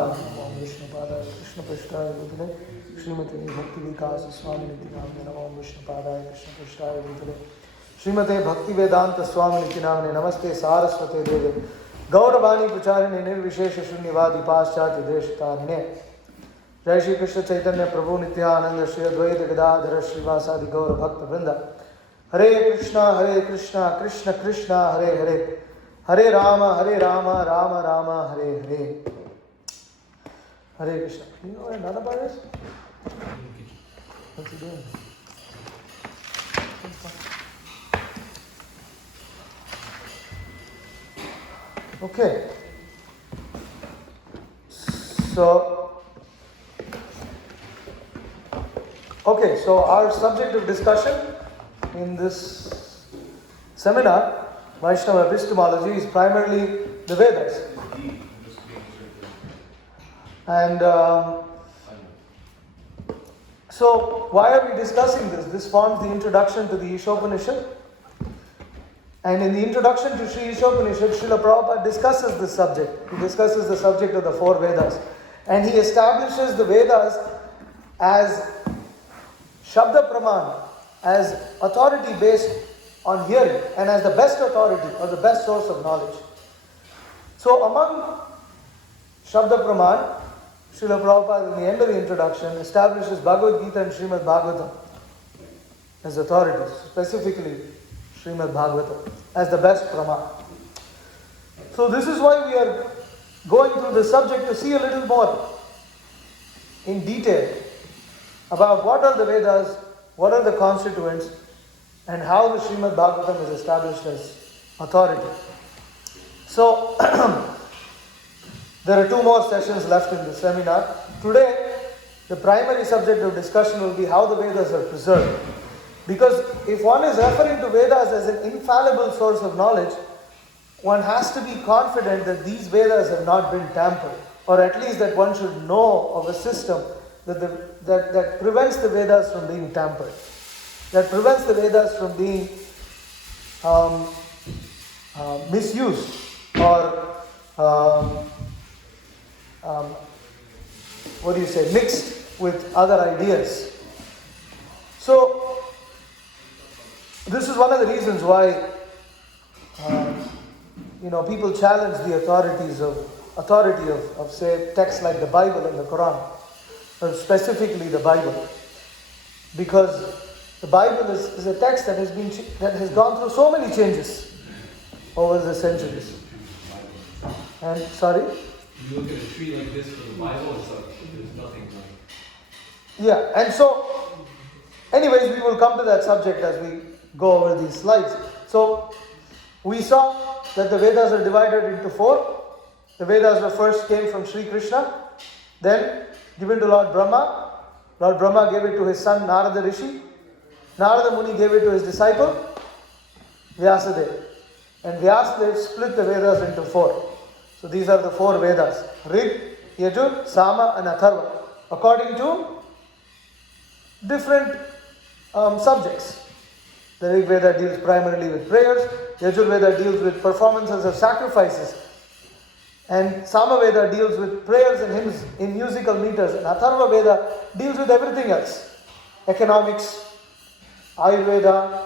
ओम विष्णुपादाय कृष्णपृष्ठाय भूतले श्रीमते भक्ति विकास स्वामी निति नामने नमः। ओम विष्णुपादाय कृष्णपृष्ठाय भूतले श्रीमते भक्ति वेदांत स्वामी निति नामने नमस्ते सारस्वते देवे गौरवाणी प्रचारिणे निर्विशेष शून्यवादी पाश्चात्य देशतारिणे। जय श्री कृष्ण चैतन्य प्रभु नित्यानंद श्री अद्वैत गदाधर श्रीवासादि गौर भक्त वृंद। हरे कृष्णा कृष्ण कृष्ण हरे हरे, हरे Ram Ram Ram Hare Hare. Hare Krishna. You know where Nana Bar is? What's he doing? Okay. So our subject of discussion in this seminar, Vaishnava epistemology, is primarily the Vedas. And so why are we discussing this? This forms the introduction to the Ishopanishad. And in the introduction to Sri Ishopanishad, Srila Prabhupada discusses this subject. He discusses the subject of the four Vedas. And he establishes the Vedas as Shabda Praman, as authority based on hearing, and as the best authority or the best source of knowledge. So among Shabda Praman, Srila Prabhupada, in the end of the introduction, establishes Bhagavad Gita and Srimad Bhagavatam as authorities, specifically Srimad Bhagavatam, as the best Praman. So this is why we are going through the subject to see a little more in detail about what are the Vedas, what are the constituents, and how the Srimad Bhagavatam is established as authority. So, there are two more sessions left in the seminar. Today, the primary subject of discussion will be how the Vedas are preserved. Because if one is referring to Vedas as an infallible source of knowledge, one has to be confident that these Vedas have not been tampered, or at least that one should know of a system that prevents the Vedas from being tampered, that prevents the Vedas from being misused or mixed with other ideas. So, this is one of the reasons why, people challenge the authority of say, texts like the Bible and the Quran, or specifically the Bible, because the Bible is a text that has gone through so many changes over the centuries. And sorry. You look at a tree like this for the Bible, it's like there's nothing like. Yeah, and so, anyways, we will come to that subject as we go over these slides. So, we saw that the Vedas are divided into four. The Vedas were first came from Sri Krishna, then given to Lord Brahma. Lord Brahma gave it to his son Narada Rishi. Narada Muni gave it to his disciple Vyasadeva. And Vyasadeva split the Vedas into four. So these are the four Vedas: Rig, Yajur, Sama and Atharva, according to different subjects. The Rig Veda deals primarily with prayers, Yajur Veda deals with performances of sacrifices, and Sama Veda deals with prayers and hymns in musical meters, and Atharva Veda deals with everything else: economics, Ayurveda,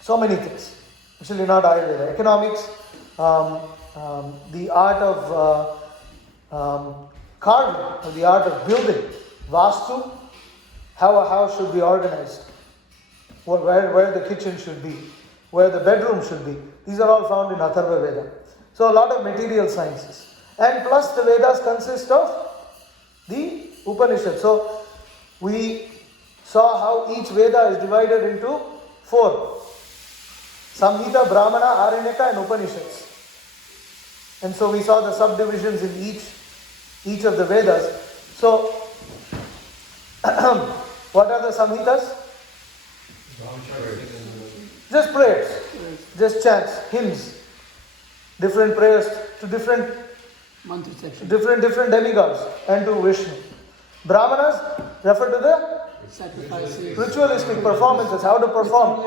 so many things. Actually not Ayurveda, economics, the art of carving, or the art of building, Vastu, how a house should be organized, where the kitchen should be, where the bedroom should be. These are all found in Atharva Veda. So a lot of material sciences. And plus the Vedas consist of the Upanishad. So we saw how each Veda is divided into four: Samhita, Brahmana, Aranyaka and Upanishads. And so we saw the subdivisions in each of the Vedas. So, what are the Samhitas? Just prayers, just chants, hymns, different prayers to different demigods and to Vishnu. Brahmanas refer to the sacrifices, ritualistic performances, how to perform,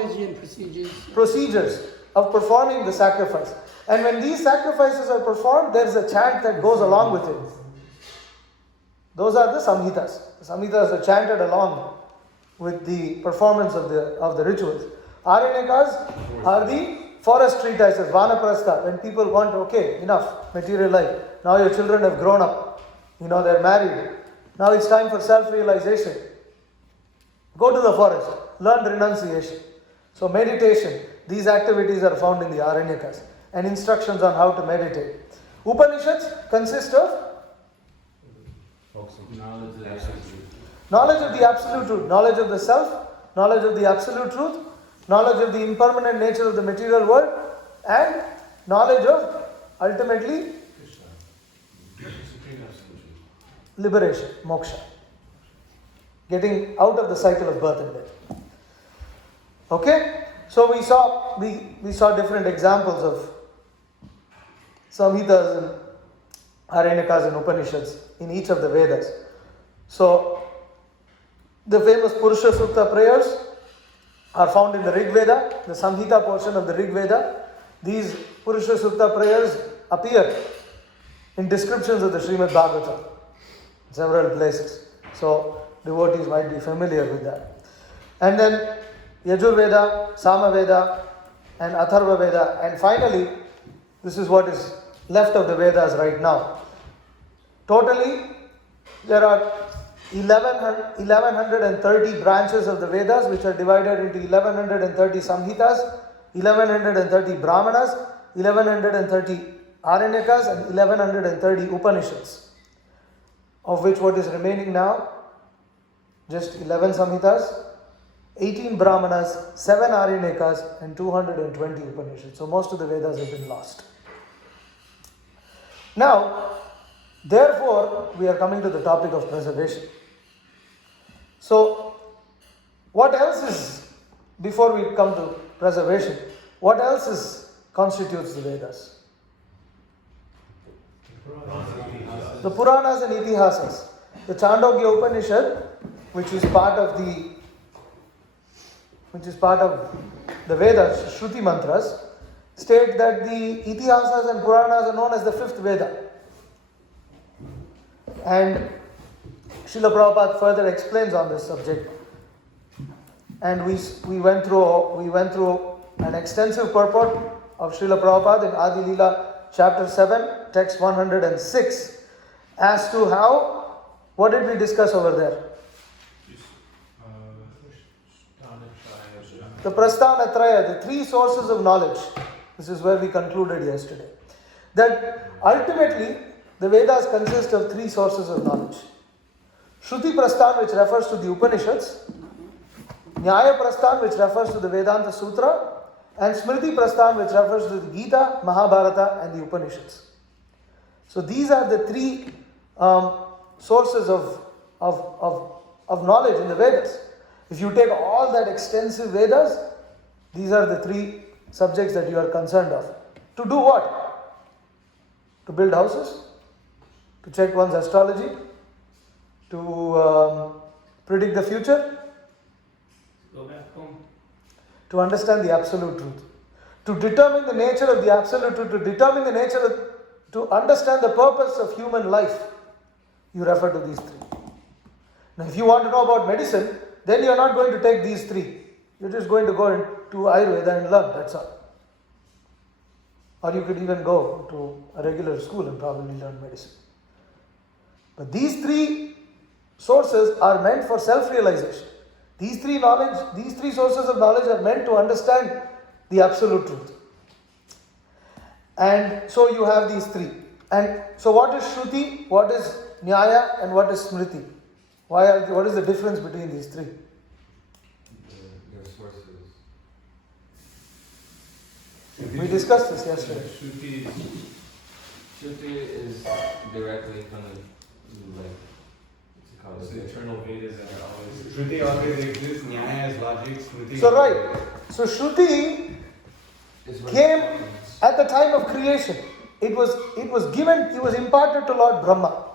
procedures of performing the sacrifice. And when these sacrifices are performed, there is a chant that goes along with it. Those are the Samhitas. The Samhitas are chanted along with the performance of the rituals. Aranyakas are the forest treatises, Vanaprastha, when people want, okay, enough, material life. Now your children have grown up. They're married. Now it's time for self-realization. Go to the forest. Learn renunciation. So meditation, these activities are found in the Aranyakas and instructions on how to meditate. Upanishads consist of knowledge of the absolute truth, knowledge of the self, knowledge of the absolute truth, knowledge of the impermanent nature of the material world, and knowledge of ultimately liberation, moksha, getting out of the cycle of birth and death. Okay, so we saw different examples of Samhitas and Aranyakas and Upanishads in each of the Vedas. So the famous Purusha Sukta prayers are found in the Rig Veda, the Samhita portion of the Rig Veda. These Purusha Sukta prayers appear in descriptions of the Srimad Bhagavatam in several places. So devotees might be familiar with that. And then Yajur Veda, Sama Veda, and Atharva Veda. And finally, this is what is left of the Vedas right now. Totally, there are 1130 branches of the Vedas, which are divided into 1130 Samhitas, 1130 Brahmanas, 1130 Aranyakas, and 1130 Upanishads, of which what is remaining now, just 11 Samhitas, 18 Brahmanas, 7 Aranyakas, and 220 Upanishads. So most of the Vedas have been lost. Now, therefore, we are coming to the topic of preservation. So, what else is, before we come to preservation, what else constitutes the Vedas? The Puranas and Itihasas. The Chandogya Upanishad, which is part of the Vedas, Shruti mantras, state that the Itihasas and Puranas are known as the fifth Veda. And Srila Prabhupada further explains on this subject. And we went through an extensive purport of Srila Prabhupada in Adi Leela chapter 7, text 106, as to what did we discuss over there? The Prasthanatraya, the three sources of knowledge. This is where we concluded yesterday. That ultimately, the Vedas consist of three sources of knowledge. Shruti Prasthan, which refers to the Upanishads, Nyaya Prasthan, which refers to the Vedanta Sutra, and Smriti Prasthan, which refers to the Gita, Mahabharata, and the Upanishads. So these are the three sources of knowledge in the Vedas. If you take all that extensive Vedas, these are the three subjects that you are concerned of. To do what? To build houses? To check one's astrology? To predict the future? Go back home. To understand the absolute truth. To determine the nature of the absolute truth, to understand the purpose of human life, you refer to these three. Now, if you want to know about medicine, then you are not going to take these three. You're just going to go into Ayurveda and learn, that's all. Or you could even go to a regular school and probably learn medicine. But these three sources are meant for self-realization. These three sources of knowledge are meant to understand the absolute truth. And so you have these three. And so what is Shruti, what is Nyaya, and what is Smriti? What is the difference between these three? Their sources. We discussed this yesterday. Shruti is directly from the, what's it called? The eternal Vedas that are always. Shruti always exists, Nyaya is logic, Smriti. So right. So Shruti came at the time of creation. It was imparted to Lord Brahma.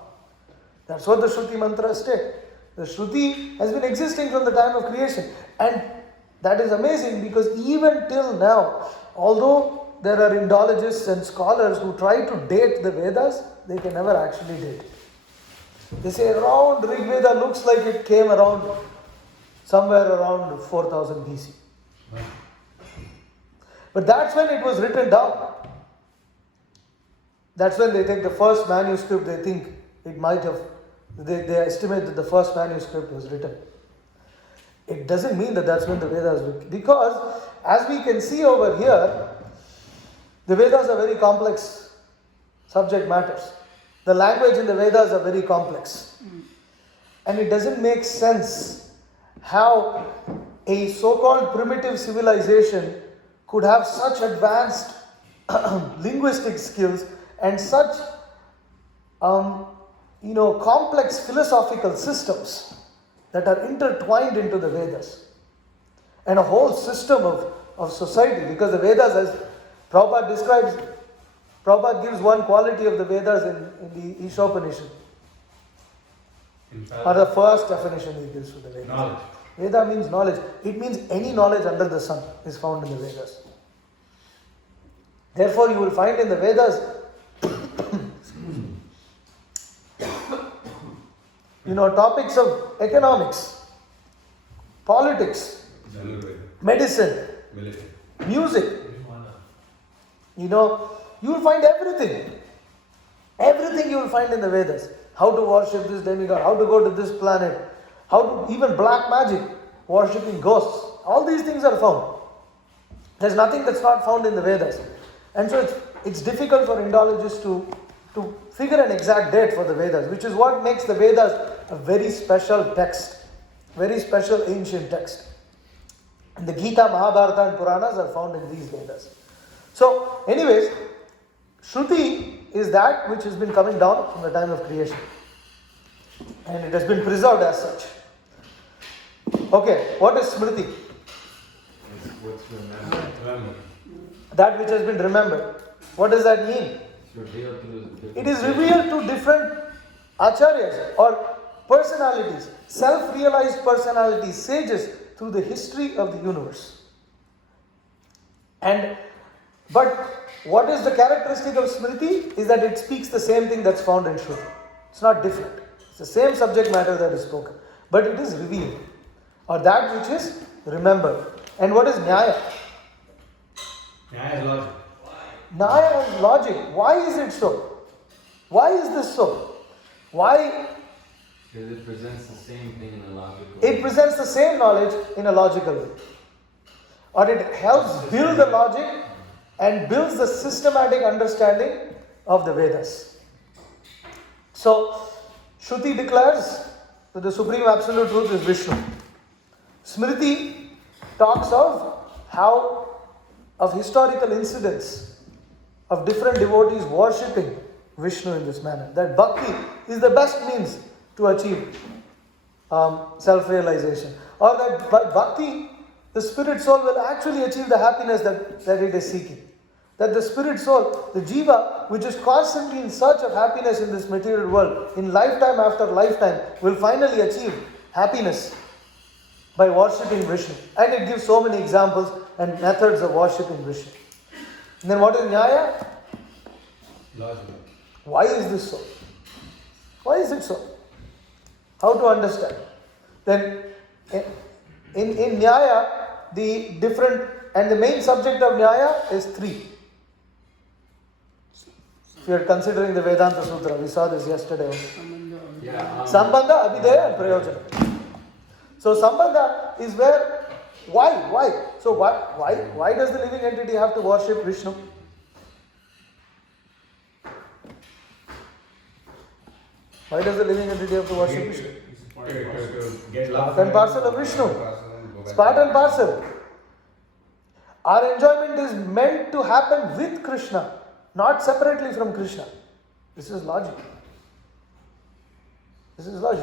That's what the Shruti mantra state. The Shruti has been existing from the time of creation. And that is amazing because even till now, although there are Indologists and scholars who try to date the Vedas, they can never actually date. They say around Rig Veda looks like it came around somewhere around 4000 BC. But that's when it was written down. That's when they take the first manuscript, they think it might have, they estimate that the first manuscript was written. It doesn't mean that that's when the Vedas were, because as we can see over here, the Vedas are very complex subject matters. The language in the Vedas are very complex. And it doesn't make sense how a so-called primitive civilization could have such advanced linguistic skills and such complex philosophical systems that are intertwined into the Vedas. And a whole system of society, because the Vedas, as Prabhupada describes, Prabhupada gives one quality of the Vedas in the Ishopanishad. Or the first definition he gives for the Vedas. Knowledge. Veda means knowledge. It means any knowledge under the sun is found in the Vedas. Therefore, you will find in the Vedas, topics of economics, politics, medicine, music. You will find everything. Everything you will find in the Vedas. How to worship this demigod, how to go to this planet, how to, even black magic, worshipping ghosts. All these things are found. There's nothing that's not found in the Vedas. And so it's difficult for Indologists to figure an exact date for the Vedas, which is what makes the Vedas a very special text, very special ancient text. And the Gita, Mahabharata and Puranas are found in these Vedas. So, anyways, Shruti is that which has been coming down from the time of creation. And it has been preserved as such. Okay, what is Smriti? What's remembered? That which has been remembered. What does that mean? It's revealed to the different It is revealed to different acharyas or personalities, self-realized personalities, sages through the history of the universe. But what is the characteristic of Smriti is that it speaks the same thing that's found in Shruti. It's not different. It's the same subject matter that is spoken. But it is revealed, or that which is remembered. And what is Nyaya? Nyaya is logic. Nyaya is logic. Why is it so? Why is this so? Why? Because it presents the same thing in a logical It way. presents the same knowledge in a logical way. Or it helps build the logic and builds the systematic understanding of the Vedas. So, Shruti declares that the Supreme Absolute Truth is Vishnu. Smriti talks of historical incidents of different devotees worshipping Vishnu in this manner. That bhakti is the best means to achieve self-realization. Or that by bhakti, the spirit soul will actually achieve the happiness that it is seeking. That the spirit soul, the jiva, which is constantly in search of happiness in this material world, in lifetime after lifetime, will finally achieve happiness by worshipping Vishnu. And it gives so many examples and methods of worshipping Vishnu. And then what is Nyaya? Logic. Why is this so? Why is it so? How to understand? Then in Nyaya, the different, and the main subject of Nyaya is three. If you are considering the Vedanta Sutra, we saw this yesterday also. Yeah. Sambandha, Abhidheya and Prayojana. So Sambandha is where, why? So why does the living entity have to worship Vishnu? Why does the living entity have to worship Vishnu? To get Part and parcel of Vishnu. It's part and parcel. Our enjoyment is meant to happen with Krishna, not separately from Krishna. This is logic.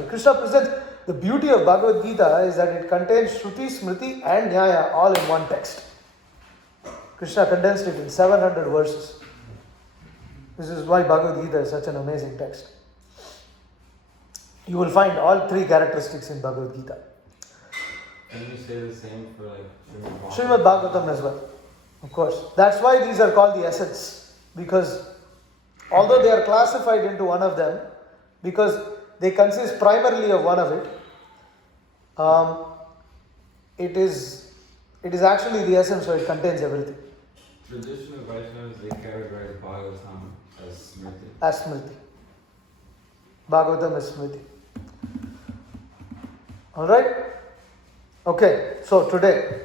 Krishna presents, the beauty of Bhagavad Gita is that it contains Shruti, Smriti and Nyaya all in one text. Krishna condensed it in 700 verses. This is why Bhagavad Gita is such an amazing text. You will find all three characteristics in Bhagavad Gita. Can you say the same for like Srimad Bhagavatam as well. Of course. That's why these are called the essence. Because although they are classified into one of them, because they consist primarily of one of it. It is actually the essence, so it contains everything. Traditional Vaishnavas, they categorize Bhagavatam as Smriti. As Smriti. Bhagavatam is Smriti. Alright? Okay, so today.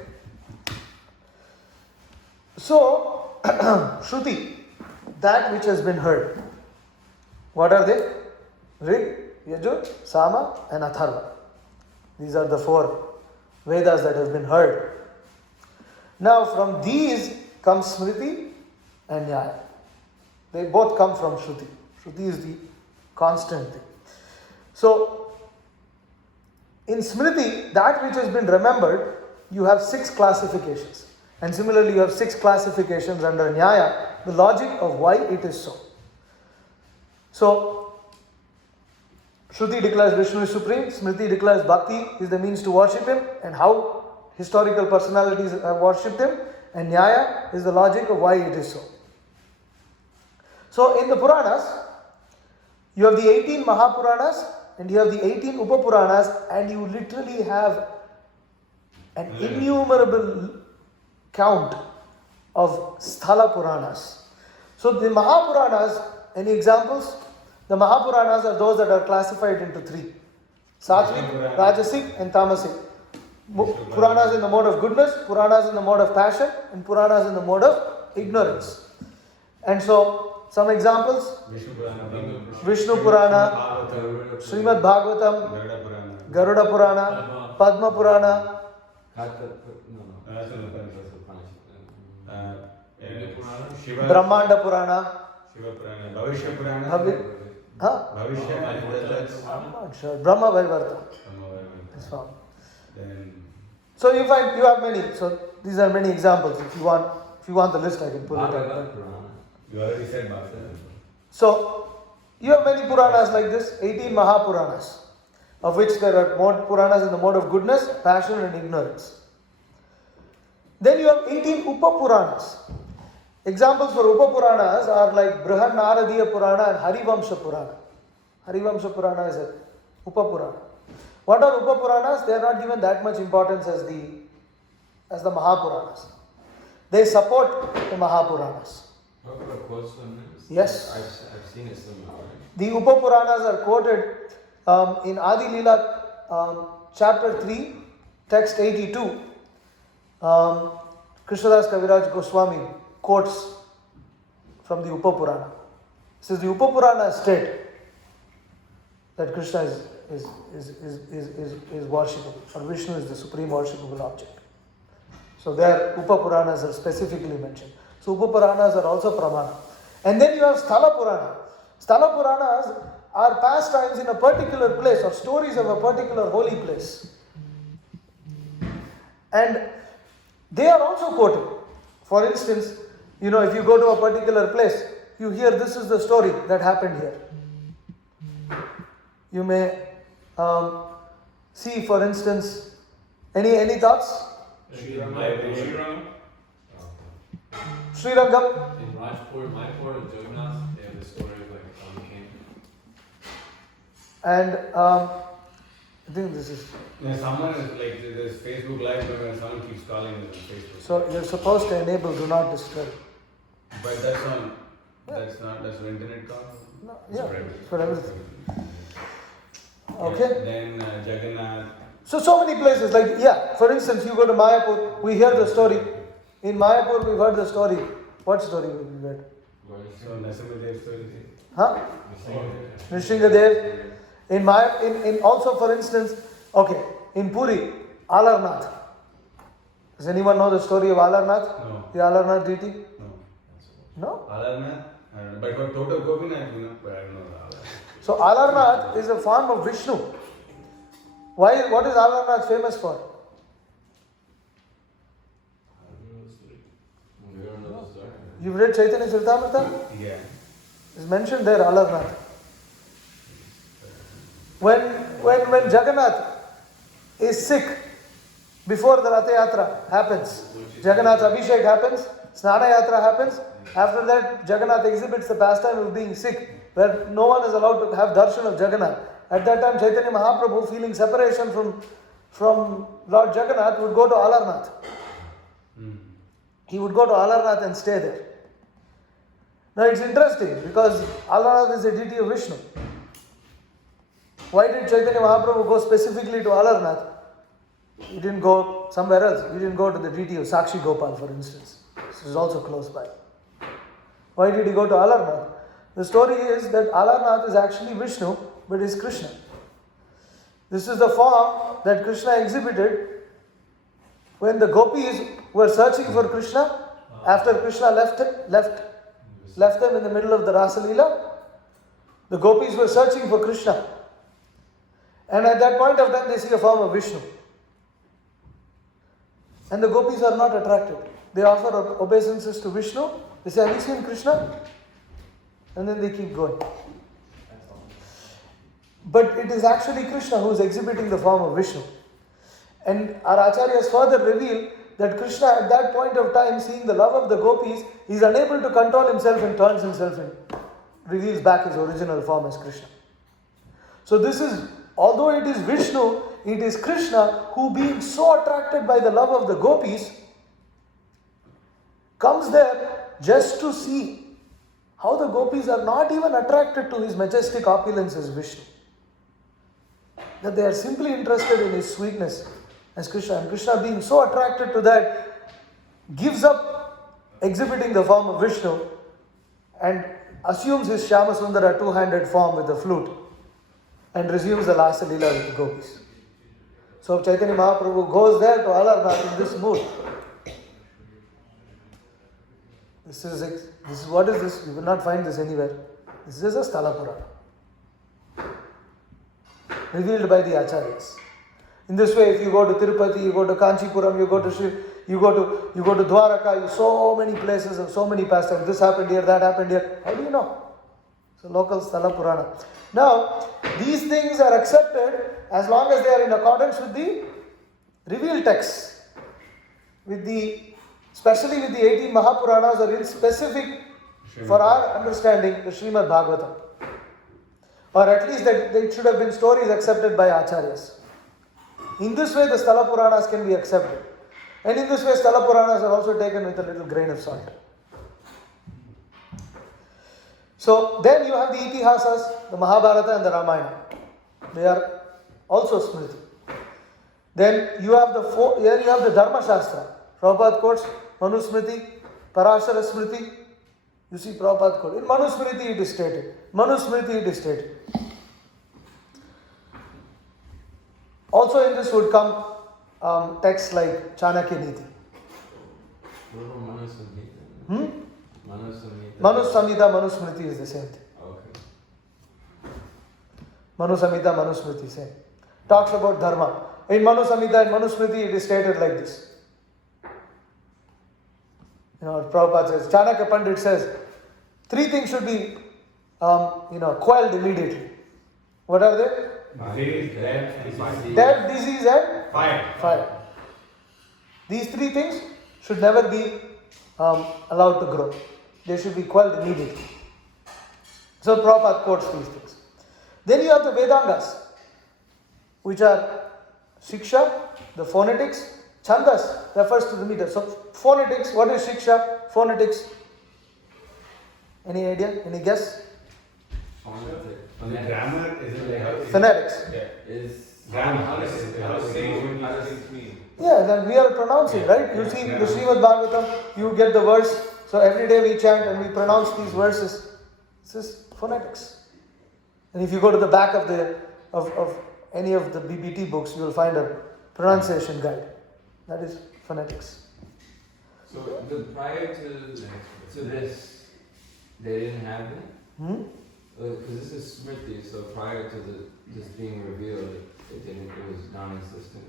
So, Shruti, that which has been heard. What are they? Rig, Yajur, Sama and Atharva. These are the 4 Vedas that have been heard. Now from these comes Smriti and Nyaya. They both come from Shruti. Shruti is the constant thing. So, in Smriti, that which has been remembered, you have 6 classifications. And similarly, you have 6 classifications under Nyaya, the logic of why it is so. So, Shruti declares Vishnu is supreme, Smriti declares Bhakti is the means to worship him and how historical personalities have worshipped him, and Nyaya is the logic of why it is so. So, in the Puranas, you have the 18 Mahapuranas and you have the 18 Upapuranas, and you literally have an innumerable count of Sthala Puranas. So, the Mahapuranas, any examples? The Mahapuranas are those that are classified into 3. Sattvic, Rajasic and Tamasic. Puranas in the mode of goodness, Puranas in the mode of passion, and Puranas in the mode of ignorance. And so, some examples: Vishnu Purana, Srimad Bhagavatam, Garuda Purana, Padma Purana, Brahmanda Purana, Bhavishya Purana. I'm not sure. Brahma Vaivarta is found. Then So you have many. So these are many examples. If you want the list, I can pull it up. you already said Bhavishya. So you have many Puranas like this, 18 Mahapuranas, of which there are more Puranas in the mode of goodness, passion and ignorance. Then you have 18 Upapuranas. Examples for Upapuranas are like Brihad Naradiya Purana and Harivamsha Purana. Harivamsha Purana is a Upapurana. What are Upapuranas? They are not given that much importance as the Mahapuranas. They support the Mahapuranas. What about quotes on this? Yes. I've seen it somewhere. The Upapuranas are quoted in Adi Leela chapter 3, text 82. Krishnadas Kaviraj Goswami quotes from the Upapurana. It says the Upapurana state that Krishna is worshipable, or Vishnu is the supreme worshipable object. So there Upapuranas are specifically mentioned. So Upapuranas are also Pramana. And then you have Sthala Purana. Sthala Puranas are pastimes in a particular place or stories of a particular holy place. And they are also quoted. For instance, if you go to a particular place, you hear this is the story that happened here. You may see, for instance, any thoughts? Srirangam. Srirangam. In Rajpur, Mayapur, and Jagannath, they have the story of like how he came. And I think this is. Someone is like this Facebook Live when someone keeps calling on Facebook. So you're supposed to enable do not disturb. But that's for internet call. No, It's yeah, for everything. for everything. Okay. Then Jagannath. So many places, for instance, you go to Mayapur, we hear the story. In Mayapur, we've heard the story. What story we heard? So Narasimhadev story. Huh? Nrsingadev. In also, for instance, in Puri, Alarnath. Does anyone know the story of Alarnath? No. The Alarnath deity? No. No? Alarnath? I don't know. But for total Gopinath, but I don't know the Alarnath. So Alarnath is a form of Vishnu. What is Alarnath famous for? You've read Chaitanya Charitamrita? Yeah. It's mentioned there, Alarnath. When Jagannath is sick before the Ratha Yatra happens, Jagannath Abhishek happens, Snana Yatra happens. After that, Jagannath exhibits the pastime of being sick, where no one is allowed to have darshan of Jagannath. At that time, Chaitanya Mahaprabhu, feeling separation from Lord Jagannath, would go to Alarnath. He would go to Alarnath and stay there. Now it's interesting because Alarnath is a deity of Vishnu. Why did Chaitanya Mahaprabhu go specifically to Alarnath? He didn't go somewhere else. He didn't go to the deity of Sakshi Gopal, for instance. This is also close by. Why did he go to Alarnath? The story is that Alarnath is actually Vishnu, but is Krishna. This is the form that Krishna exhibited when the gopis were searching for Krishna after Krishna left them in the middle of the Rasa Leela. The gopis were searching for Krishna. And at that point of time, they see a form of Vishnu. And the gopis are not attracted. They offer obeisances to Vishnu. They say, have you seen Krishna? And then they keep going. But it is actually Krishna who is exhibiting the form of Vishnu. And our acharyas further reveal that Krishna at that point of time, seeing the love of the gopis, he is unable to control himself and turns himself in, reveals back his original form as Krishna. So this is, although it is Vishnu, it is Krishna who, being so attracted by the love of the gopis, comes there just to see how the gopis are not even attracted to his majestic opulence as Vishnu. That they are simply interested in his sweetness as Krishna. And Krishna, being so attracted to that, gives up exhibiting the form of Vishnu and assumes his Shyamasundara two-handed form with the flute and resumes the Lasa Leela with the gopis. So Chaitanya Mahaprabhu goes there to Alarnath in this mood. This is what is this? You will not find this anywhere. This is a Sthala Purana, revealed by the acharyas. In this way, if you go to Tirupati, you go to Kanchipuram, you go to Dwaraka, so many places and so many pastimes. This happened here, that happened here. How do you know? It's a local Sthala Purana. Now, these things are accepted as long as they are in accordance with the revealed texts, especially with the 18 Mahapuranas, or in specific for our understanding, the Srimad Bhagavatam. Or at least that they should have been stories accepted by acharyas. In this way, the Sthala Puranas can be accepted. And in this way, Sthala Puranas are also taken with a little grain of salt. So then you have the Itihasas, the Mahabharata and the Ramayana. They are also Smriti. Then you have the Dharma Shastra. Prabhupada quotes Manusmriti, Parashara Smriti. You see Prabhupada quote. In Manusmriti it is stated. Also in this would come texts like Chanakya Niti. Manu Samhita, Manusmriti is the same thing. Okay. Manu Samhita, Manusmriti, same. Talks about Dharma. In Manu Samhita and Manusmriti it is stated like this. Prabhupada says, Chanakya Pandit says, 3 things should be, quelled immediately. What are they? Death, disease and fire. These 3 things should never be allowed to grow. They should be quelled immediately. So Prabhupada quotes these things. Then you have the Vedangas, which are Shiksha, the phonetics. Chandas refers to the meter. So phonetics, what is Shiksha? Phonetics. Any idea? Any guess? Grammar is like Phonetics. grammar. Yeah, then we are pronouncing, right? You see the Srimad Bhagavatam, you get the verse. So every day we chant and we pronounce these verses. This is phonetics. And if you go to the back of any of the BBT books, you will find a pronunciation guide. That is phonetics. So prior to this, they didn't have it? Because this is Smriti, so prior to this being revealed, it was non-existent.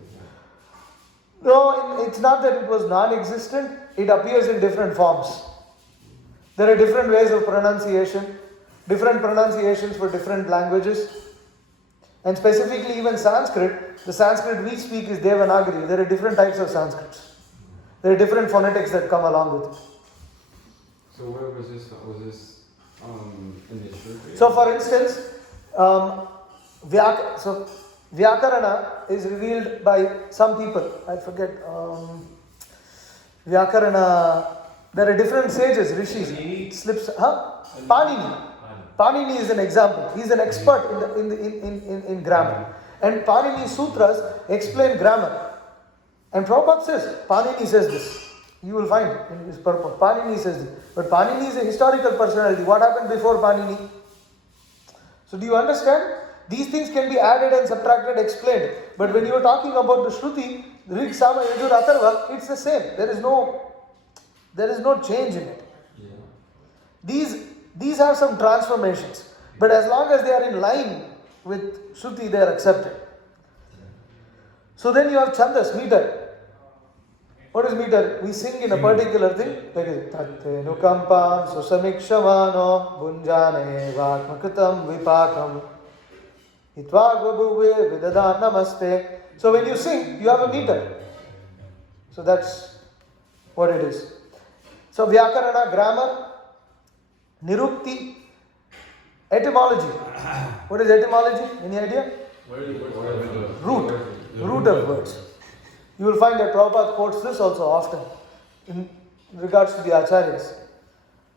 No, it's not that it was non-existent. It appears in different forms. There are different ways of pronunciation, different pronunciations for different languages. And specifically even Sanskrit, the Sanskrit we speak is Devanagari. There are different types of Sanskrits. There are different phonetics that come along with it. So where was this in the Shruti? So for instance, So Vyakarana is revealed by some people. I forget. Vyakarana. There are different sages, rishis. Panini? Slips. Huh? Panini. Panini is an example. He is an expert in grammar. And Panini's sutras explain grammar. And Prabhupada says, Panini says this. You will find in his purport. Panini says this. But Panini is a historical personality. What happened before Panini? So do you understand? These things can be added and subtracted, explained. But when you are talking about the Shruti, Rig, Sama, Yajur, Atharva, it's the same. There is no change in it. Yeah. These have some transformations. But as long as they are in line with Shruti, they are accepted. So then you have Chandas, meter. What is meter? We sing in a particular thing. Like it. Tatte nukampam susamikshamano bunjane vakmakritam vipakam hitvagvabhuve vidadan namaste. So when you sing, you have a meter. So that's what it is. So Vyakarana, grammar, Nirukti, etymology. What is etymology? Any idea? Root of words. You will find that Prabhupada quotes this also often in regards to the acharyas.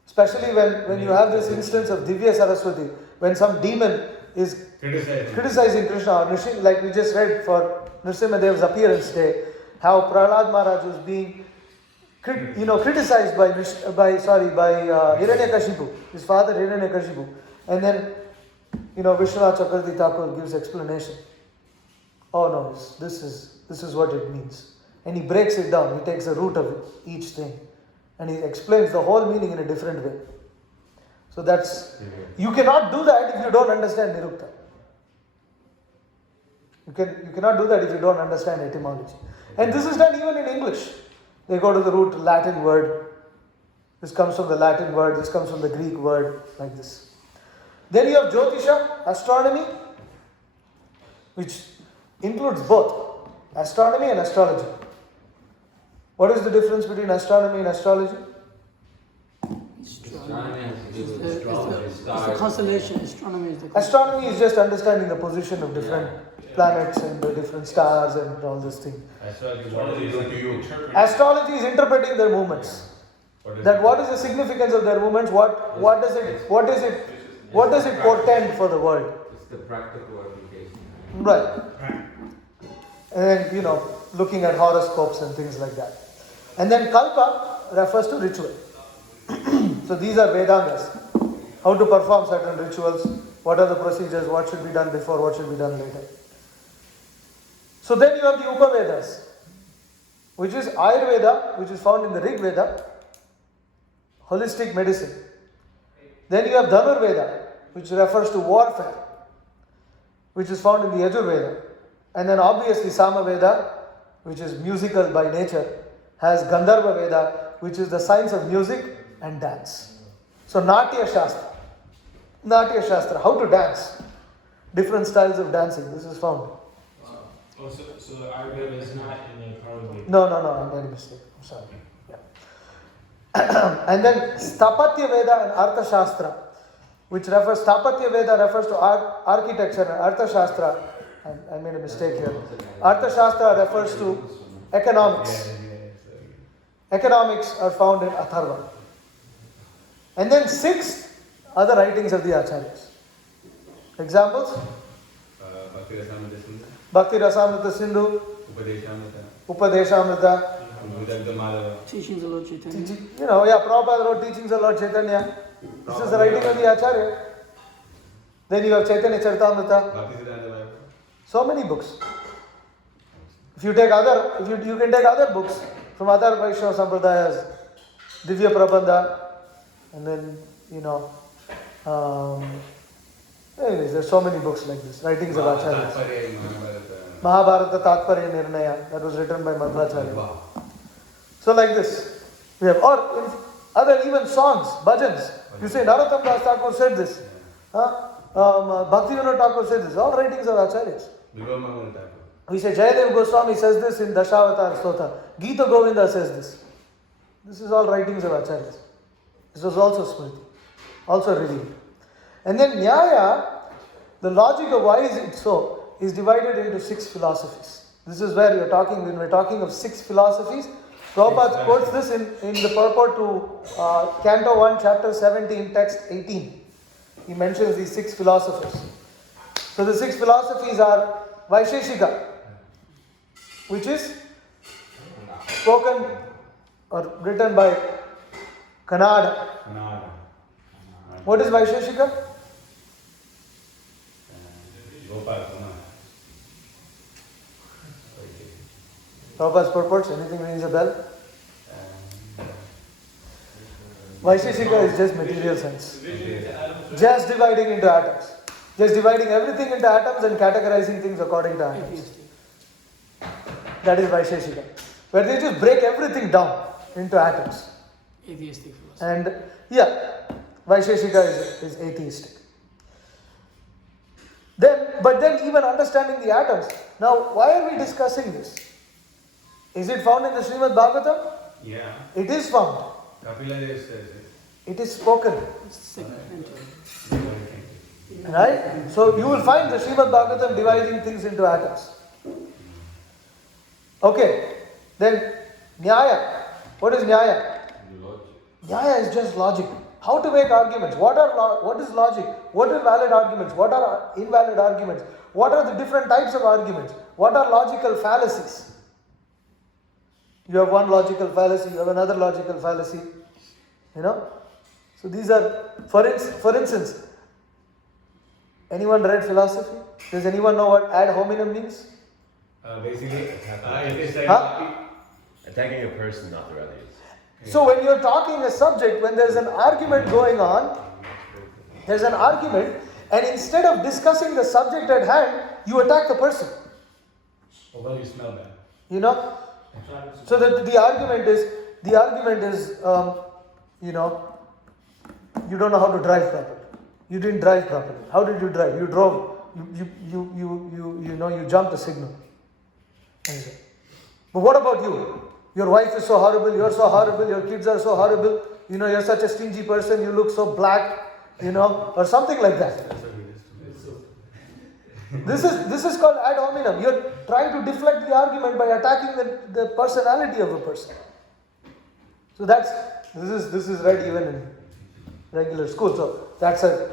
Especially when you have this instance of Divya Saraswati, when some demon is criticizing Krishna, or like we just read for Nrsimhadev's appearance day, how Prahlad Maharaj was being criticized by Hiranyakashipu, his father Hiranyakashipu. And then, Vishwanath Chakravarti Thakur gives explanation. Oh no, this is what it means. And he breaks it down. He takes the root of it, each thing. And he explains the whole meaning in a different way. So you cannot do that if you don't understand Nirukta. You cannot do that if you don't understand etymology. And this is done even in English. They go to the root Latin word. This comes from the Latin word. This comes from the Greek word. Like this. Then you have Jyotisha, astronomy, which includes both astronomy and astrology. What is the difference between astronomy and astrology? Astronomy has to do with It's astrology, the stars. constellation. Astronomy is the Astronomy is just understanding the position of different planets and the different stars and all this thing. Astrology is to you. Astrology is interpreting their movements. What is the significance of their movements? What does it portend for the world? It's the practical application. Right. And then, looking at horoscopes and things like that. And then Kalpa refers to ritual. So these are Vedangas. How to perform certain rituals, what are the procedures, what should be done before, what should be done later. So then you have the Upavedas, which is Ayurveda, which is found in the Rig Veda, holistic medicine. Then you have Dhanurveda, which refers to warfare, which is found in the Yajur Veda. And then obviously Samaveda, which is musical by nature, has Gandharva Veda, which is the science of music and dance. So Natya Shastra, how to dance, different styles of dancing, this is found. So the Ayurveda is not in the Karma. No, I made a mistake, I'm sorry. Yeah. And then Stapatya Veda and Artha Shastra, which Stapatya Veda refers to architecture, and Artha Shastra, I made a mistake here. Artha Shastra refers to economics. Economics are found in Atharva. And then 6 other writings of the Acharyas. Examples? Bhakti Rasamrita Sindhu, Upadeshamrita, teachings of Lord Chaitanya. Prabhupada wrote Teachings of Lord Chaitanya. This is the writing of the Acharya. Then you have Chaitanya Charitamrita. So many books. If you take you can take other books from other Vaishnava Sampradayas, Divya Prabandha, and then, anyways, there's so many books like this, writings of Acharyas. Mahabharata Tatparya Nirnaya, that was written by Madhvacharya. So like this, we have, or other even songs, bhajans. You say Narottam Das Thakur said this, Bhaktivinoda Thakur said this, all writings of Acharyas. We say Jayadev Goswami says this in Dashavatar Stotha. Gita Govinda says this. This is all writings of Acharyas. This was also Smriti, also revealed. And then Nyaya the logic of why is it so is divided into 6 philosophies. This is where you're talking, when we're talking of 6 philosophies. Prabhupada quotes this in the purport to Canto 1, Chapter 17, Text 18. He mentions these 6 philosophers. So the 6 philosophies are Vaisheshika, which is spoken or written by Kannada. Kannada. What is Vaisheshika? Gopal Kumar. Prabhupada's purports, anything rings a bell? Vaisheshika is just material sense. Just dividing into atoms. Just dividing everything into atoms and categorizing things according to atoms. Atheistic. That is Vaisheshika. Where they just break everything down into atoms. Atheistic philosophy. And yeah, Vaisheshika is atheistic. But then even understanding the atoms. Now, why are we discussing this? Is it found in the Srimad Bhagavatam? Yeah. It is found. Kapila Dev says it. It is spoken. It's the second entry. Right? So you will find the Srimad Bhagavatam dividing things into atoms. Okay. Then Nyaya. What is Nyaya? Logic. Nyaya is just logic. How to make arguments? What is logic? What are valid arguments? What are invalid arguments? What are the different types of arguments? What are logical fallacies? You have one logical fallacy, you have another logical fallacy. You know? So these are, for instance, anyone read philosophy? Does anyone know what ad hominem means? Basically, it is like Attacking a person, not their others. So when you're talking a subject, when there's an argument going on, there's an argument, and instead of discussing the subject at hand, you attack the person. oh, well, you smell bad. You know? So that the argument is, you know, you don't know how to drive properly. You didn't drive properly. How did you drive? You drove. You jumped a signal. But what about you? Your wife is so horrible, you're so horrible, your kids are so horrible, you know, you're such a stingy person, you look so black, you know, or something like that. This is called ad hominem. You're trying to deflect the argument by attacking the personality of a person. So this is read even in regular school. So that's an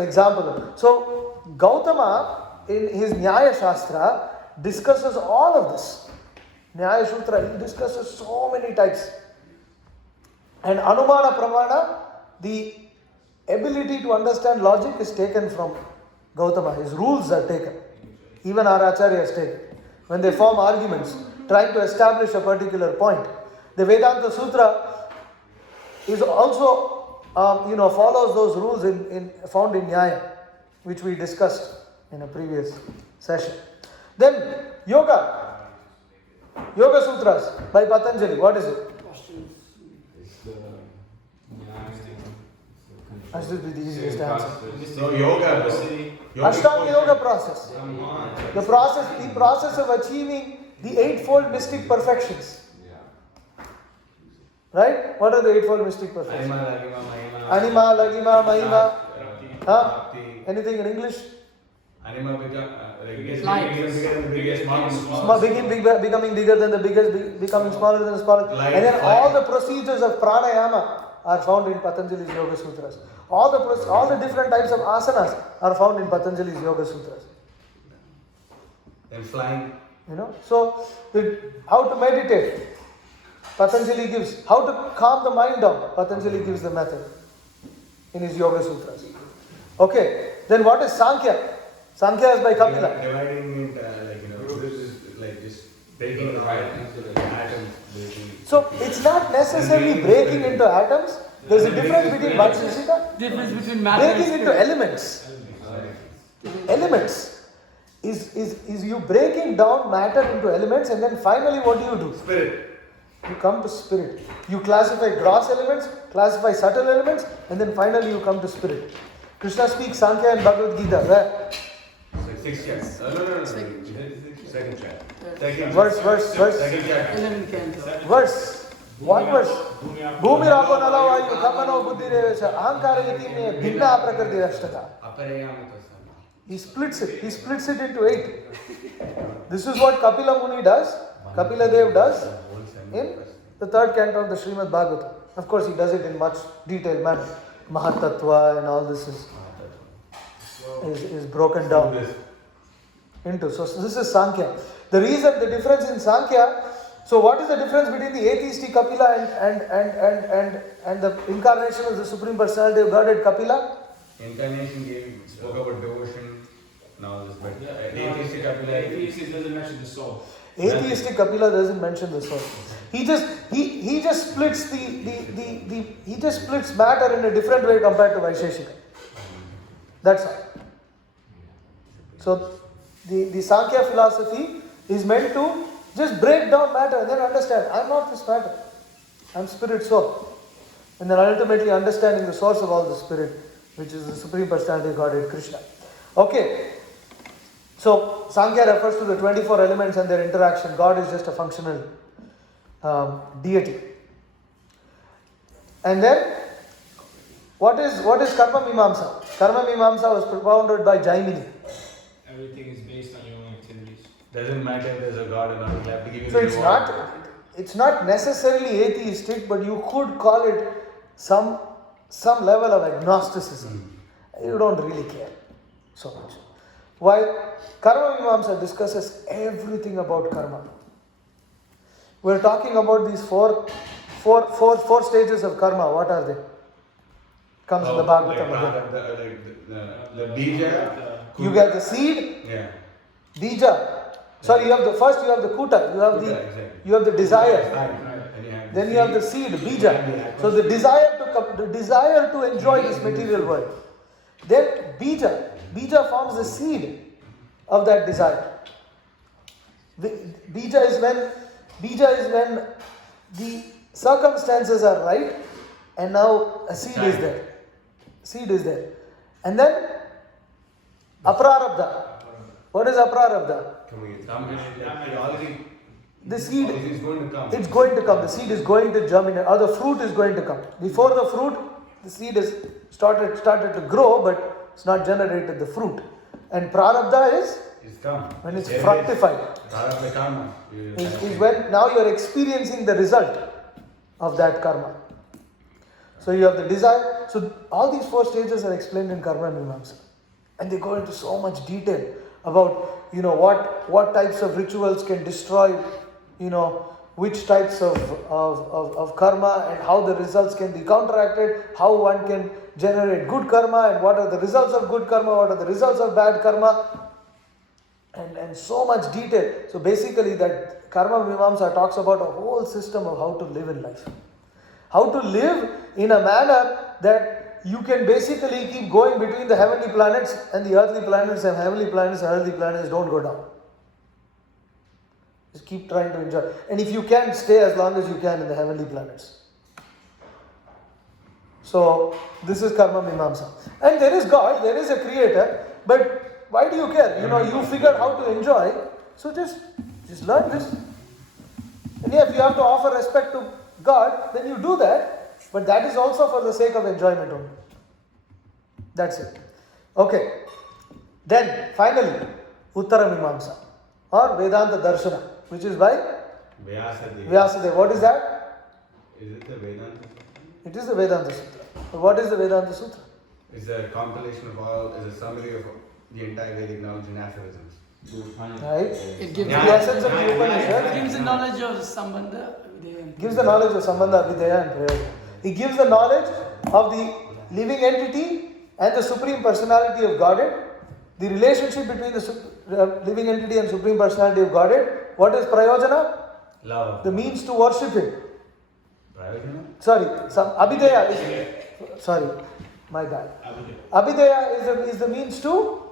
example. So Gautama in his Nyaya Shastra discusses all of this. Nyaya Sutra, he discusses so many types. And Anumana Pramana, the ability to understand logic is taken from Gautama. His rules are taken. Even our acharyas take it. When they form arguments, trying to establish a particular point. The Vedanta Sutra is also, follows those rules found in Nyaya, which we discussed in a previous session. Then Yoga Sutras by Patanjali. What is it? It's the That should be the easiest answer. So yoga, Ashtanga Yoga process. The process of achieving the eightfold mystic perfections. Yeah. Right? What are the eightfold mystic perfections? Anima, Lagima, Mahima. Huh? Anything in English? Anima Becoming bigger than the biggest, becoming smaller than the smallest. And then all the procedures of pranayama are found in Patanjali's Yoga Sutras. All the different types of asanas are found in Patanjali's Yoga Sutras. Then flying. You know, so how to meditate, Patanjali gives. How to calm the mind down, Patanjali gives the method in his Yoga Sutras. Okay, then what is Sankhya? Sankhya is by Kapila. Dividing it, this is like just breaking the atoms. So it's not necessarily breaking into atoms. There's a difference between Vaisheshika. Difference between matter and Breaking into spirit. elements. Elements is you breaking down matter into elements, and then finally what do? Spirit. You come to spirit. You classify gross elements, classify subtle elements, and then finally you come to spirit. Krishna speaks Sankhya and Bhagavad Gita. Where? Sixth chapter. No. Second chapter. Verse. Second chapter. 11 canto. Verse. What verse? Bhumirapo nalavayu kamano buddhirevesha ahankara iti me bhinna aprakriti ashtaka. Aparayamatasana. He splits it. He splits it into 8. This is what Kapila Muni does. Kapila Dev does in the third canto of the Srimad Bhagavatam. Of course, he does it in much detailed manner. Mahatattva and all this is broken down into. So this is Sankhya. The reason, the difference in Sankhya. So what is the difference between the atheistic Kapila and the incarnation of the Supreme Personality of Godhead Kapila? Incarnation spoke about devotion. Now this, but atheistic The Kapila. atheist doesn't mention the soul. Atheistic Kapila doesn't mention the soul. He just splits he just splits matter in a different way compared to Vaisheshika. That's all. So the Sankhya philosophy is meant to just break down matter and then understand, I'm not this matter. I'm spirit soul. And then ultimately understanding the source of all the spirit, which is the Supreme Personality of Godhead, Krishna. Okay. So Sankhya refers to the 24 elements and their interaction. God is just a functional deity. And then what is Karma Mimamsa? Karma Mimamsa was propounded by Jaimini. Everything is based on your own activities. Doesn't matter if there's a God or not. You have to give him So the it's not necessarily atheistic, but you could call it some level of agnosticism. You don't really care so much. While Karma Mimamsa discusses everything about karma. We're talking about these four stages of karma. What are they? Comes in the Bhagavatam again. The bija. You get the seed, Yeah. bija. Sorry, you have the kuta, you have the desire. Then you have the seed, bija. So the desire to enjoy this material world. Then bija forms the seed of that desire. Bija is when the circumstances are right, and now a seed is there. Seed is there, and then aprarabdha. What is aprarabdha? The seed is going to come. It's going to come. The seed is going to germinate, or the fruit is going to come. Before the fruit, the seed is started to grow, but it's not generated the fruit. And prarabdha is when it's fructified. Is when now you are experiencing the result of that karma. So you have the desire. So all these four stages are explained in Karma Mimamsa, and they go into so much detail about what types of rituals can destroy which types of karma, and how the results can be counteracted, how one can generate good karma, and what are the results of good karma, what are the results of bad karma, and so much detail. So basically that Karma Mimamsa talks about a whole system of how to live in life. How to live in a manner that you can basically keep going between the heavenly planets and the earthly planets, and heavenly planets and earthly planets don't go down. Just keep trying to enjoy. And if you can, stay as long as you can in the heavenly planets. So this is Karma Mimamsa. And there is God, there is a creator, but why do you care? You figured how to enjoy, so just learn this. And if you have to offer respect to God, then you do that, but that is also for the sake of enjoyment only. That's it. Okay. Then finally, Uttara Mimamsa or Vedanta Darshana, which is by Vyasadeva. What is that? Is it the Vedanta? It is the Vedanta Sutra. But what is the Vedanta Sutra? It's a compilation of all, it's a summary of the entire Vedic knowledge and aphorisms. Right? It gives The essence of the it Upanishad gives the knowledge of Sambandha. gives the knowledge of Sambandha, Abhidheya and Prayoga. He gives the knowledge of the living entity and the Supreme Personality of Godhead, the relationship between the living entity and Supreme Personality of Godhead. What is Prayojana? Love. The means to worship Him. Prayojana? Sorry, Abhidheya is, sorry, my bad. Abhidheya is the means to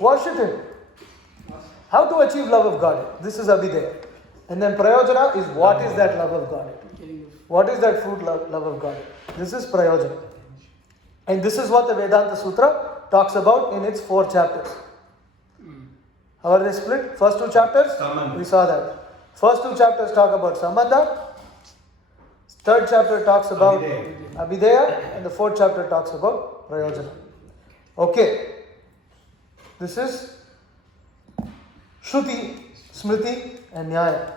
worship Him. How to achieve love of God? This is Abhidheya. And then Prayojana is what is that love of God? What is that fruit love of God? This is Prayojana. And this is what the Vedanta Sutra talks about in its 4 chapters. How are they split? First 2 chapters? Sambandha. We saw that. First 2 chapters talk about Sambandha. Third chapter talks about Abhideya. Abhideya, and the fourth chapter talks about Prayojana. Okay. This is Shruti, Smriti, and Nyaya.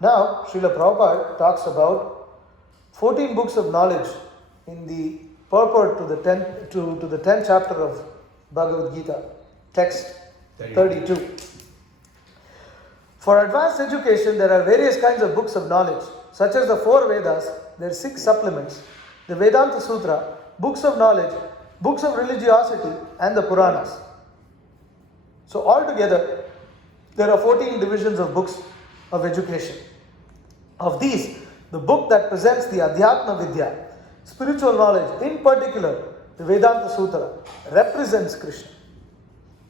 Now, Srila Prabhupada talks about 14 books of knowledge in the purport to the 10th chapter of Bhagavad Gita, text 32. For advanced education, there are various kinds of books of knowledge, such as the 4 Vedas, there are 6 supplements, the Vedanta Sutra, books of knowledge, books of religiosity, and the Puranas. So altogether, there are 14 divisions of books of education. Of these, the book that presents the Adhyatma Vidya, spiritual knowledge, in particular, the Vedanta Sutra, represents Krishna.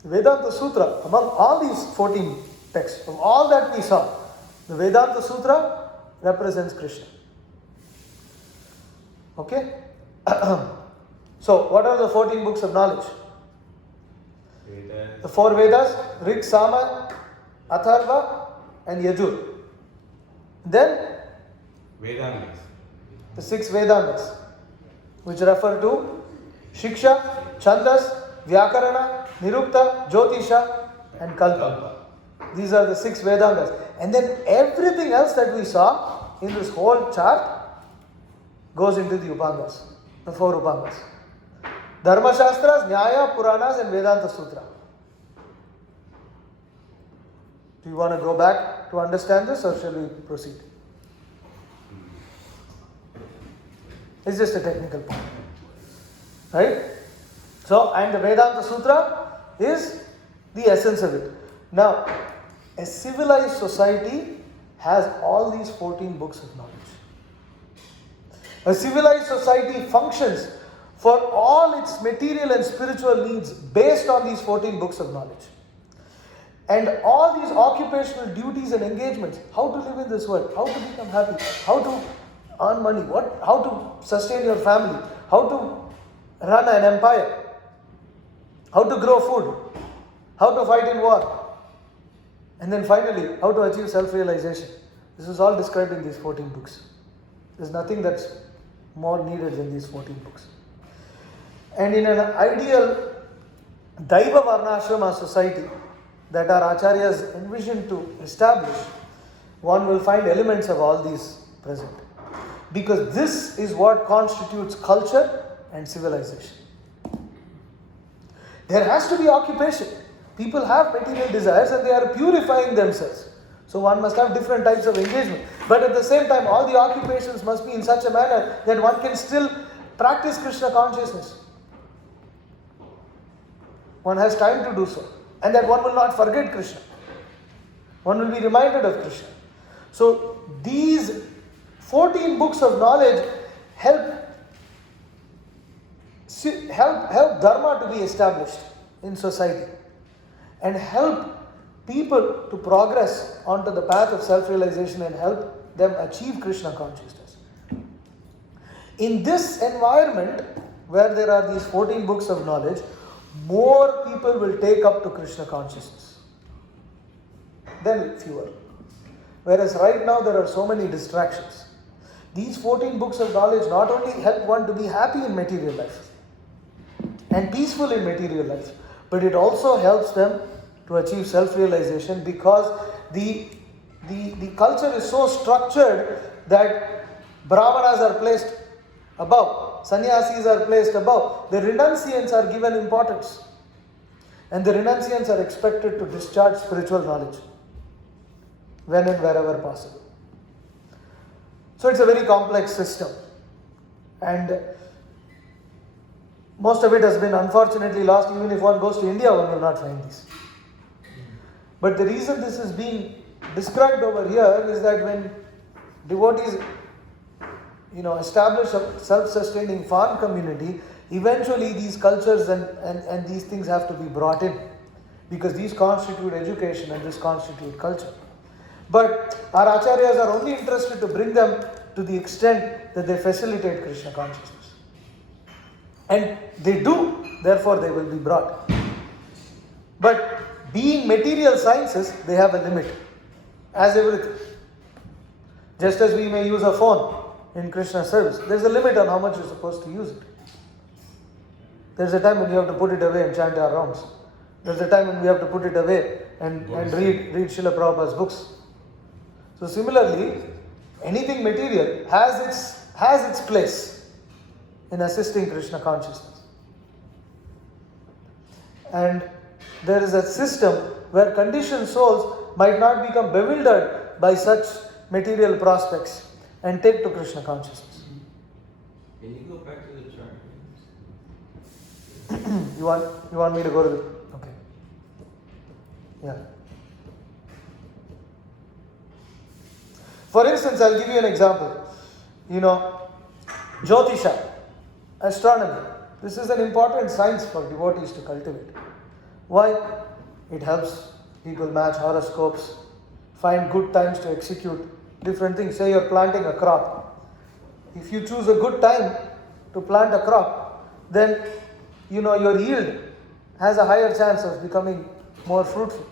The Vedanta Sutra, among all these 14 texts, of all that we saw, the Vedanta Sutra represents Krishna. Okay? So, what are the 14 books of knowledge? Vedas. The 4 Vedas, Rig, Sama, Atharva, and Yajur. Then, Vedangas. the 6 Vedangas, which refer to Shiksha, Chandas, Vyakarana, Nirukta, Jyotisha, and Kalpa. These are the 6 Vedangas. And then everything else that we saw in this whole chart goes into the Upangas, the 4 Upangas. Dharma Shastras, Nyaya, Puranas, and Vedanta Sutra. Do you want to go back to understand this, or shall we proceed? It's just a technical point. Right? So, and the Vedanta Sutra is the essence of it. Now, a civilized society has all these 14 books of knowledge. A civilized society functions for all its material and spiritual needs based on these 14 books of knowledge. And all these occupational duties and engagements, how to live in this world, how to become happy, how to earn money, how to sustain your family, how to run an empire, how to grow food, how to fight in war, and then finally, how to achieve self-realization. This is all described in these 14 books. There's nothing that's more needed than these 14 books. And in an ideal Daiva Varnashrama society that our acharyas envision to establish, one will find elements of all these present. Because this is what constitutes culture and civilization. There has to be occupation. People have material desires and they are purifying themselves. So one must have different types of engagement. But at the same time, all the occupations must be in such a manner that one can still practice Krishna consciousness. One has time to do so. And that one will not forget Krishna. One will be reminded of Krishna. So these 14 books of knowledge help dharma to be established in society and help people to progress onto the path of self-realization and help them achieve Krishna consciousness. In this environment where there are these 14 books of knowledge, more people will take up to Krishna consciousness than fewer. Whereas right now there are so many distractions. These 14 books of knowledge not only help one to be happy in material life and peaceful in material life, but it also helps them to achieve self-realization, because the culture is so structured that Brahmanas are placed above, sannyasis are placed above, the renunciants are given importance, and the renunciants are expected to discharge spiritual knowledge when and wherever possible. So it's a very complex system, and most of it has been unfortunately lost. Even if one goes to India, one will not find this. But the reason this is being described over here is that when devotees establish a self-sustaining farm community, eventually these cultures and these things have to be brought in, because these constitute education and this constitute culture. But our acharyas are only interested to bring them to the extent that they facilitate Krishna consciousness. And they do, therefore they will be brought. But being material sciences, they have a limit, as everything. Just as we may use a phone, in Krishna's service. There's a limit on how much you're supposed to use it. There's a time when you have to put it away and chant our rounds. There's a time when we have to put it away and read Srila Prabhupada's books. So similarly, anything material has its place in assisting Krishna consciousness. And there is a system where conditioned souls might not become bewildered by such material prospects and take to Krishna consciousness. Can you go back to the chart? You want me to go to the... Okay. Yeah. For instance, I'll give you an example. Jyotisha, astronomy. This is an important science for devotees to cultivate. Why? It helps people match horoscopes, find good times to execute different things. Say you're planting a crop. If you choose a good time to plant a crop, then your yield has a higher chance of becoming more fruitful.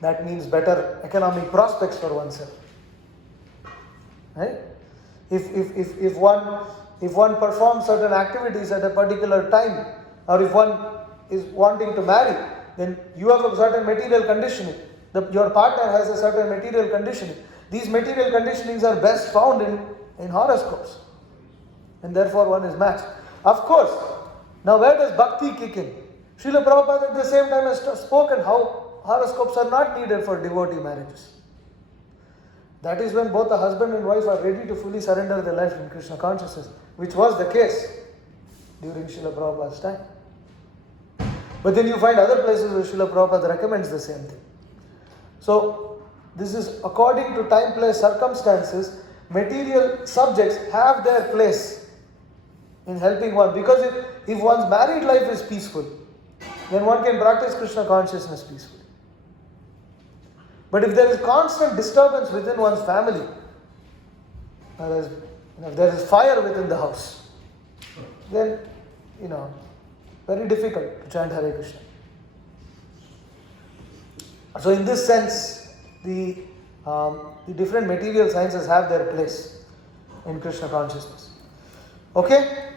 That means better economic prospects for oneself. Right? If one performs certain activities at a particular time, or if one is wanting to marry, then you have a certain material conditioning. Your partner has a certain material conditioning. These material conditionings are best found in horoscopes. And therefore one is matched. Of course, now where does bhakti kick in? Srila Prabhupada at the same time has spoken how horoscopes are not needed for devotee marriages. That is when both the husband and wife are ready to fully surrender their life in Krishna consciousness, which was the case during Srila Prabhupada's time. But then you find other places where Srila Prabhupada recommends the same thing. So, this is according to time, place, circumstances, material subjects have their place in helping one. Because if one's married life is peaceful, then one can practice Krishna consciousness peacefully. But if there is constant disturbance within one's family, if there is fire within the house, then, very difficult to chant Hare Krishna. So in this sense, the different material sciences have their place in Krishna consciousness. Okay?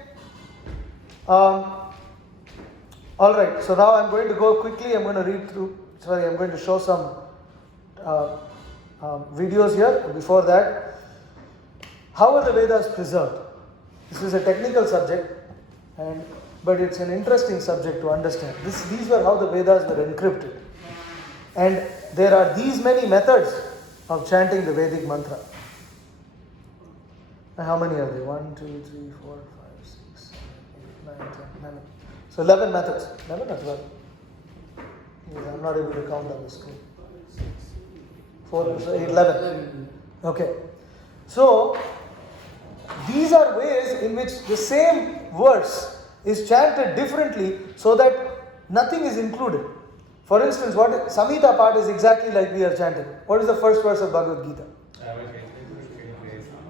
Alright, so now I'm going to go quickly, I'm going to show some videos here. Before that, how are the Vedas preserved? This is a technical subject, but it's an interesting subject to understand. These were how the Vedas were encrypted. And there are these many methods of chanting the Vedic mantra. And how many are there? 1, 2, 3, 4, 5, 6, 7, 8, 9, 10, 11. So 11 methods. 11 or 12? I'm not able to count on the screen. 4, 8, 11. Okay. So, these are ways in which the same verse is chanted differently so that nothing is included. For instance, Samhita part is exactly like we are chanting. What is the first verse of Bhagavad Gita?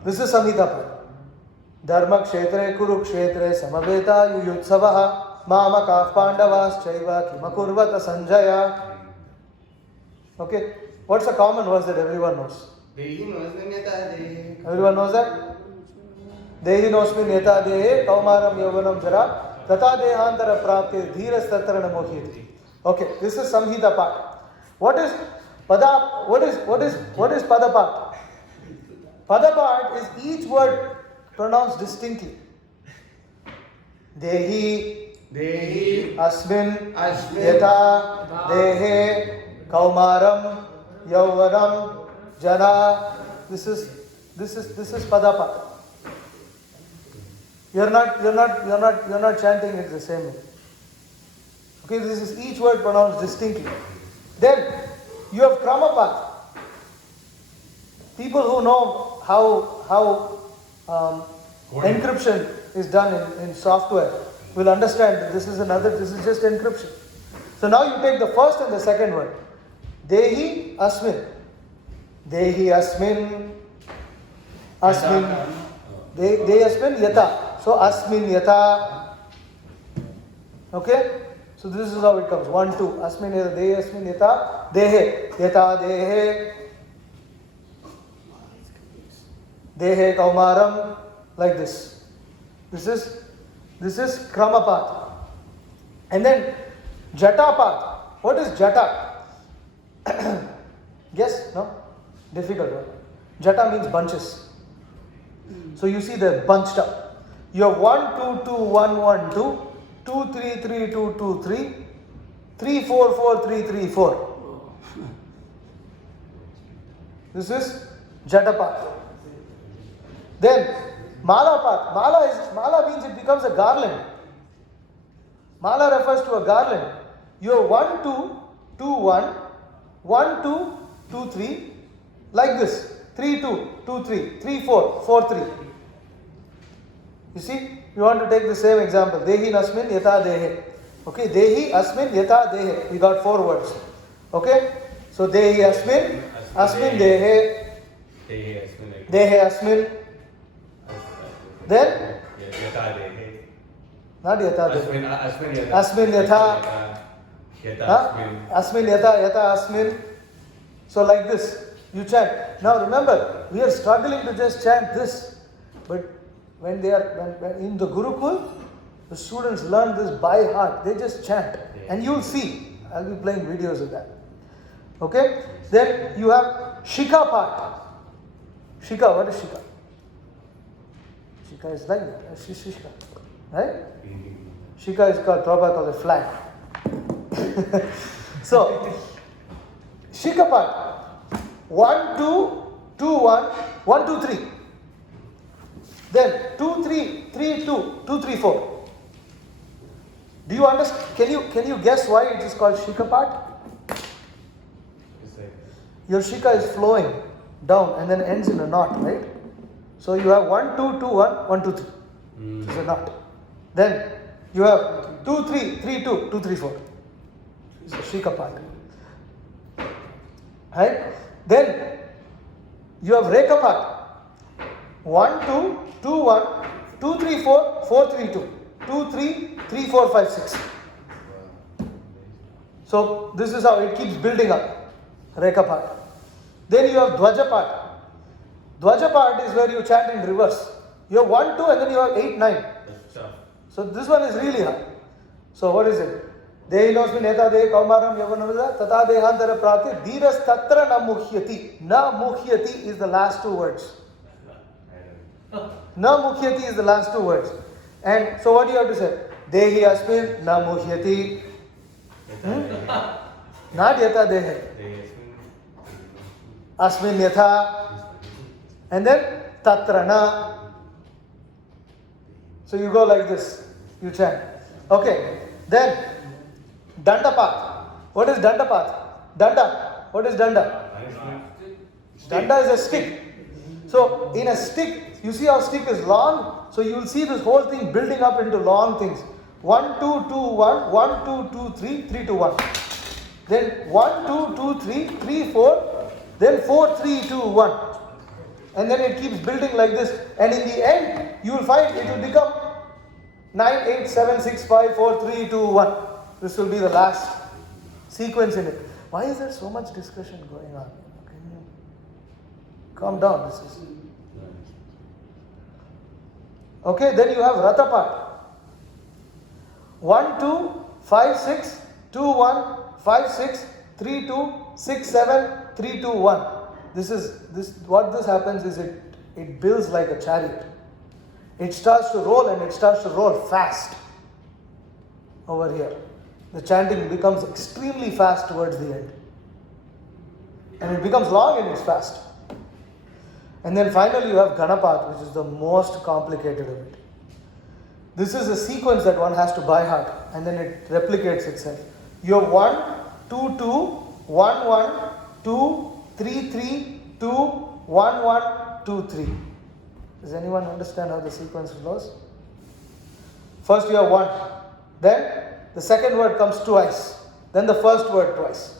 This is Samhita part. Dharma kshetre kuru kshetre samaveta yuyutsavaha mamaka pandavas chaiva kimakurvata sanjaya. Okay. What's a common verse that everyone knows? Everyone knows that? Dehi nosmin yata dehe kaumaram yovanam jara tata dehantara prapte dhiras tatra namokhiti. Okay, this is Samhita part. What is pada? What is pada part? Pada part is each word pronounced distinctly. Dehi, asmin, yata, dehe, kaumaram, yauvanam, jana. This is pada part. You're not chanting it the same way. Okay, this is each word pronounced distinctly. Then you have Kramapat. People who know how encryption is done in software will understand that this is just encryption. So now you take the first and the second word. Dehi asmin. Dehi asmin. Asmin. Dehi asmin yata. So asmin yata. Okay? So this is how it comes. 1, 2. Asmin yata, dehe, asmin yata, dehe. Yata, dehe. Dehe Kaumaram, like this. This is Kramapat. And then Jatapat. What is Jata? Guess? No? Difficult one. Jata means bunches. So you see they're bunched up. You have 1, 2, 2, 1, 1, 2, 2, 3, 3, 2, 2, 3, 3, 4, 4, 3, 3, 4. This is Jatapat. Then Malapat. Mala means it becomes a garland. Mala refers to a garland. You have 1, 2, 2, 1, 1, 2, 2, 3, like this. 3, 2, 2, 3, 3, 4, 4, 3. You see, you want to take the same example. Dehi Asmin Yata Dehe. Okay, Dehi Asmin Yata Dehe. We got 4 words. Okay, so Dehi Asmin, Asmin Dehe, Dehe Asmin. Then, not Yata Dehe. Asmin Yata. Asmin Yata, Yata Asmin. So like this, you chant. Now remember, we are struggling to just chant this. But when they are when in the Gurukul, the students learn this by heart. They just chant. And you'll see. I'll be playing videos of that. Okay? Then you have Shika part. Shika, what is Shika? Shika is like that. Shika. Right? Shika is called, Prabhupada called a flag. So, Shika part. 1, 2, 2, 1, 1, 2, 3. Then 2, 3, 3, 2, 2, 3, 4. Do you understand? Can you guess why it is called Shika part? Your Shika is flowing down and then ends in a knot, right? So you have 1, 2, 2, 1, 1, 2, 3. It's a knot. Then you have 2, 3, 3, 2, 2, 3, 4. It's a Shika part. Right? Then you have Reka part. 1, 2, 2, 1, 2, 3, 4, 4, 3, 2. 2, 3, 3, 4, 5, 6. So this is how it keeps building up. Reka part. Then you have Dvaja part. Dvaja part is where you chant in reverse. You have 1, 2 and then you have 8, 9. So this one is really hard. So what is it? Dehinosmi neta dehi kaumaram yavanavada tata dehantara prati dhiras tatra na mukhyati. Na mukhyati is the last 2 words. Na mukhyati is the last 2 words. And so what do you have to say? Dehi asmin na mukhyati. Not yata dehe. Asmin yatha. And then tatra na. So you go like this. You chant. Okay. Then Dandapat. What is Dandapat? Danda. What is Danda? Danda is a stick. So in a stick, you see how stick is long? So you will see this whole thing building up into long things. 1, 2, 2, 1, 1, 2, 2, 3, 3, 2, 1. Then 1, 2, 2, 3, 3, 4. Then 4, 3, 2, 1. And then it keeps building like this. And in the end, you will find it will become 9, 8, 7, 6, 5, 4, 3, 2, 1. This will be the last sequence in it. Why is there so much discussion going on? Can you calm down? This is okay. Then you have Ratha part. 1, 2, 5, 6, 2, 1, 5, 6, 3, 2, 6, 7, 3, 2, 1. What this happens is it builds like a chariot. It starts to roll and it starts to roll fast over here. The chanting becomes extremely fast towards the end. And it becomes long and it's fast. And then finally you have Ganapat, which is the most complicated of it. This is a sequence that one has to by heart and then it replicates itself. You have 1, 2, 2, 1, 1, 2, 3, 3, 2, 1, 1, 2, 3. Does anyone understand how the sequence flows? First you have 1. Then the second word comes twice. Then the first word twice.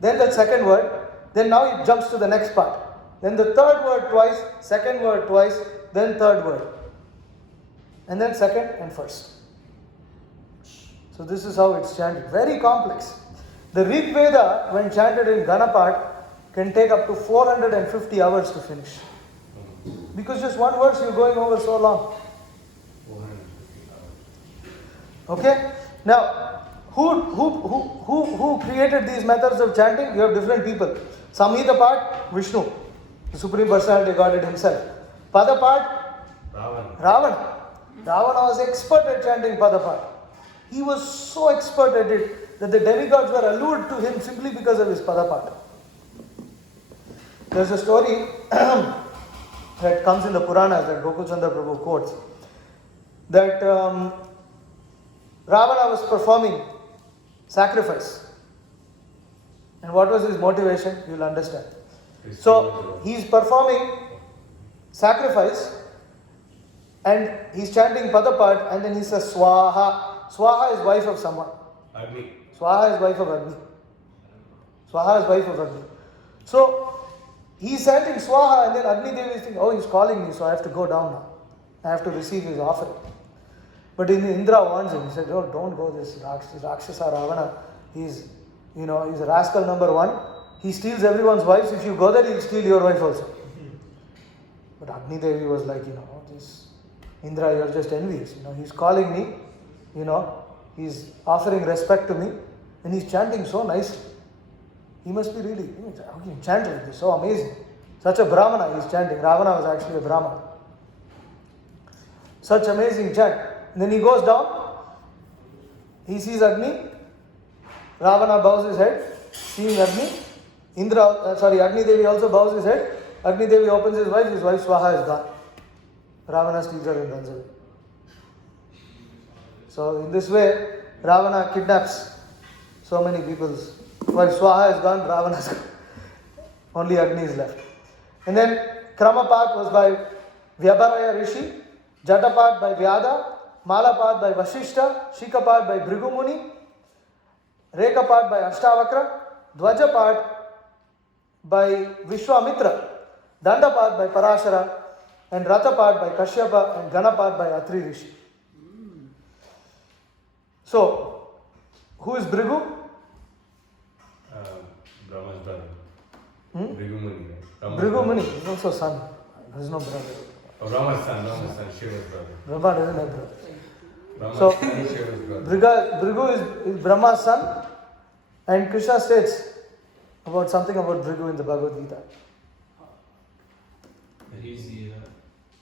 Then the second word. Then now it jumps to the next part. Then the third word twice. Second word twice. Then third word. And then second and first. So this is how it's chanted. Very complex. The Rig Veda, when chanted in Ganapat, can take up to 450 hours to finish. Because just one verse you're going over so long. 450 hours. Okay? Now, who created these methods of chanting? You have different people. Samhita part, Vishnu, the Supreme Personality of Godhead himself. Pada part, Ravana. Ravana was expert at chanting Pada part. He was so expert at it that the demigods were allured to him simply because of his Pada part. There's a story that comes in the Puranas that Gokul Chandra Prabhu quotes, that Ravana was performing sacrifice. And what was his motivation? You'll understand. So, he's performing sacrifice and he's chanting Padapad and then he says Swaha. Swaha is wife of someone. Agni. Swaha is wife of Agni. Swaha is wife of Agni. So, he's chanting Swaha and then Agni Devi is thinking, oh, he's calling me, so I have to go down now. I have to receive his offering. But Indra warns him. He said, oh, don't go this Rakshasa Ravana. He's a rascal number one. He steals everyone's wives. If you go there, he'll steal your wife also. But Agni Devi was like, this Indra, you're just envious. He's calling me. He's offering respect to me. And he's chanting so nicely. He must be really, how can you chant like this? So amazing. Such a Brahmana he's chanting. Ravana was actually a Brahmana. Such amazing chant. And then he goes down. He sees Agni. Ravana bows his head. Seeing Agni. Agni Devi also bows his head. Agni Devi opens his wife Swaha is gone. Ravana steals her and runs away. So in this way, Ravana kidnaps so many people's wife. Swaha is gone, Ravana is gone. Only Agni is left. And then Kramapat was by Vyabharaya Rishi, Jatapat by Vyada, Malapat by Vashishta, Shikapat by Bhrigu Muni, Rekapat by Ashtavakra, Dvajapat by Vishwamitra, Dandapat by Parashara, and Ratapat by Kashyapa, and Ganapat by Atri Rishi. So, who is Bhrigu? Brahma's brother. Bhrigu Muni. Bhrigu Muni is also son. There is no brother. Oh, Brahma's son, Shiva's brother. Brahma doesn't have brother. Brahma's So, son is Shiva's brother. Bhrigu is Brahma's son, and Krishna states about something about Bhrigu in the Bhagavad Gita. But he's the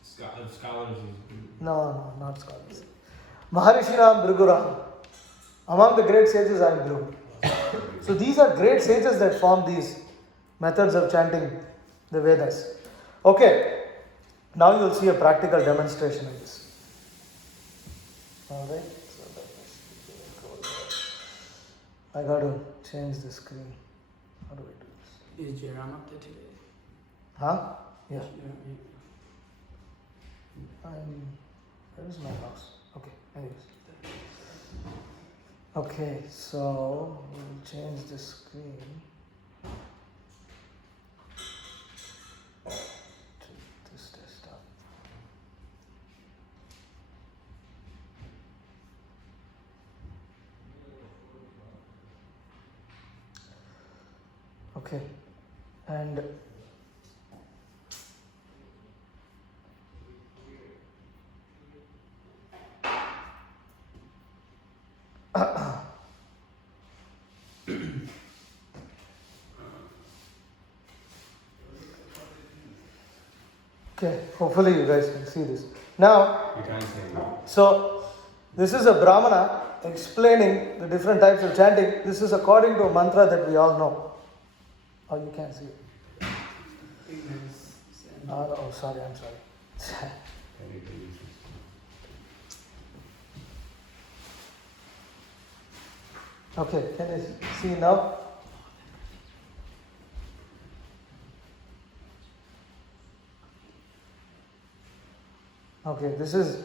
scholars. No, not scholars. Maharishinam Bhriguraham. Among the great sages, I am Bhrigu. So these are great sages that form these methods of chanting the Vedas. Okay, now you will see a practical demonstration of this. Alright, I got to change the screen. How do I do this? Is Jairam up there today? Huh? Yeah. Where is my mouse? Okay, anyways. Okay, so we'll change the screen to this desktop. Okay, and okay, hopefully you guys can see this. Now, You can't say no. so this is a Brahmana explaining the different types of chanting. This is according to a mantra that we all know. Oh, you can't see it. Oh, sorry, I'm sorry. Okay, can you see now? Okay, this is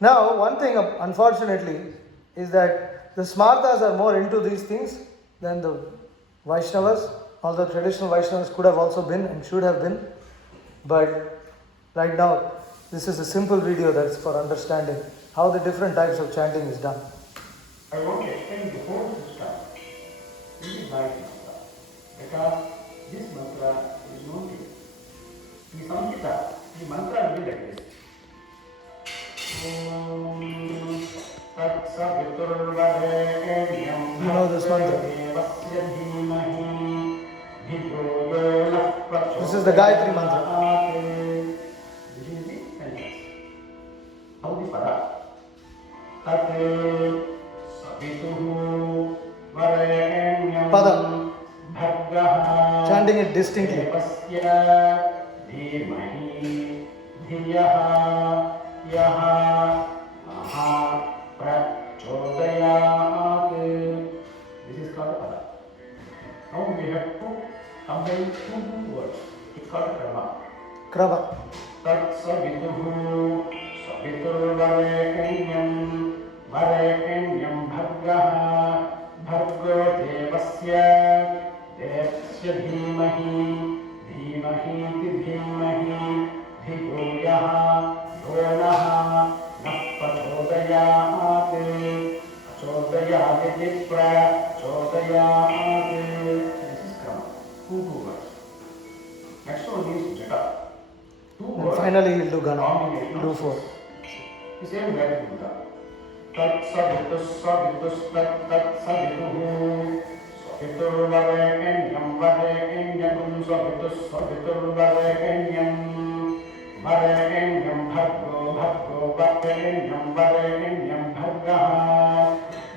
now one thing. Unfortunately, is that the Smartas are more into these things than the Vaishnavas. Although traditional Vaishnavas could have also been and should have been, but right now this is a simple video that's for understanding how the different types of chanting is done. I want to explain the whole system in the Gayatri Mantra because this mantra is known to you. In Samhita, the mantra देवस्य धीमहि धियो यो नः प्रचोदयात्. This is the Gayatri mantra. This is the sentence. Now the pada. Tat savituhu varenyam Pada. bhargah. Chanting it distinctly. देवस्य धीमहि धियः यः नः प्रचोदयात्. This is called pada. Now we have to combine two words. It's called krama. Krava. तत्सवितुः सवितुर्वरेण्यं वरेण्यं भर्गः भर्गो देवस्य देवस्य धीमहि धीमहीति धीमहि धियो यः यो नः प्रचोदयात्. प्रचोदयादिति प्रचोदयात्. This is krama. Two words. Next one is jata. Two And words. finally he'll do Gana. Combination He'll do of 4. The same way to do that. Tat savitus savitus tat tat savituhu saviturvarenyam varenyam savitus saviturvarenyam varenyam bhargo bhargo varenyam varenyam bhargah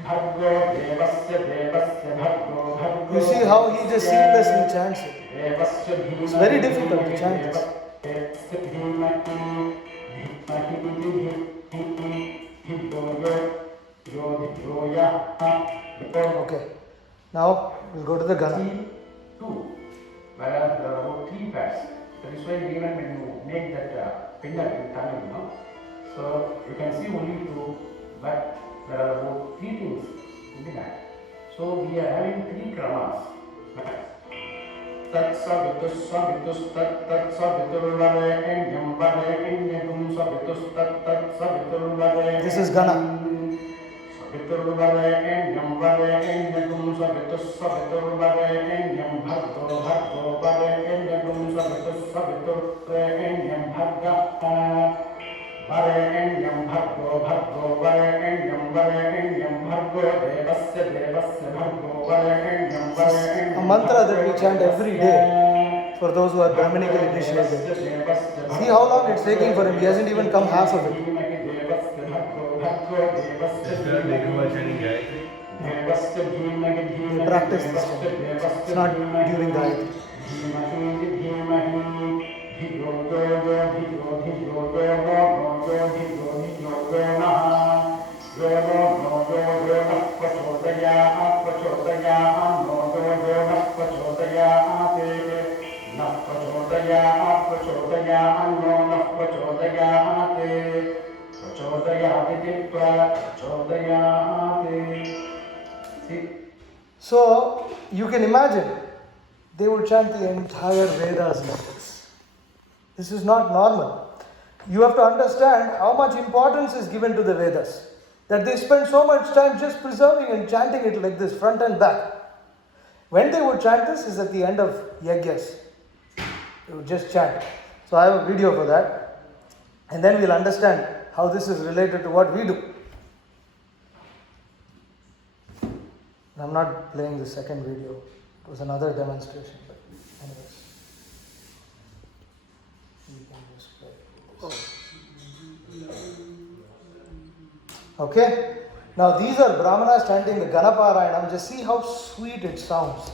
bhargo devasya devasya bhargo bhargo. You see how he just seamlessly chants it. devasya dhimah. It's very difficult to chant this. devasya dhimah dhimahi Okay. Now we'll go to the Gana. Two, whereas there are about three pairs. That is why even when you make that pinna in Tamil, so you can see only two, but there are about three things in the night. So we are having three kramas. Tat savitus savitus tat tat saviturvarenyam varenyam savitus tat tat saviturvarenyam. This is Gana. Saviturvarenyam varenyam savitus saviturvarenyam bhargo bhargo varenyam savitus saviturvarenyam bhargah varenyam bhargo bhargo varenyam varenyam bhargo devasya devasya bhargo varenyam varenyam. A mantra that we chant every day for those who are Brahminical initiated. See how long it's taking for him. He hasn't even come half of it. Is there a Megawai chanting Gayatri? They practice this chant. It's not during Gayatri. So you can imagine they would chant the entire Vedas like this. This is not normal. You have to understand how much importance is given to the Vedas. That they spend so much time just preserving and chanting it like this, front and back. When they would chant this is at the end of Yagyas. They would just chant. So I have a video for that. And then we'll understand how this is related to what we do. I'm not playing the second video. It was another demonstration. But anyways. We can just play this. Okay. Now these are Brahmanas chanting the Ganaparayanam. Just see how sweet it sounds.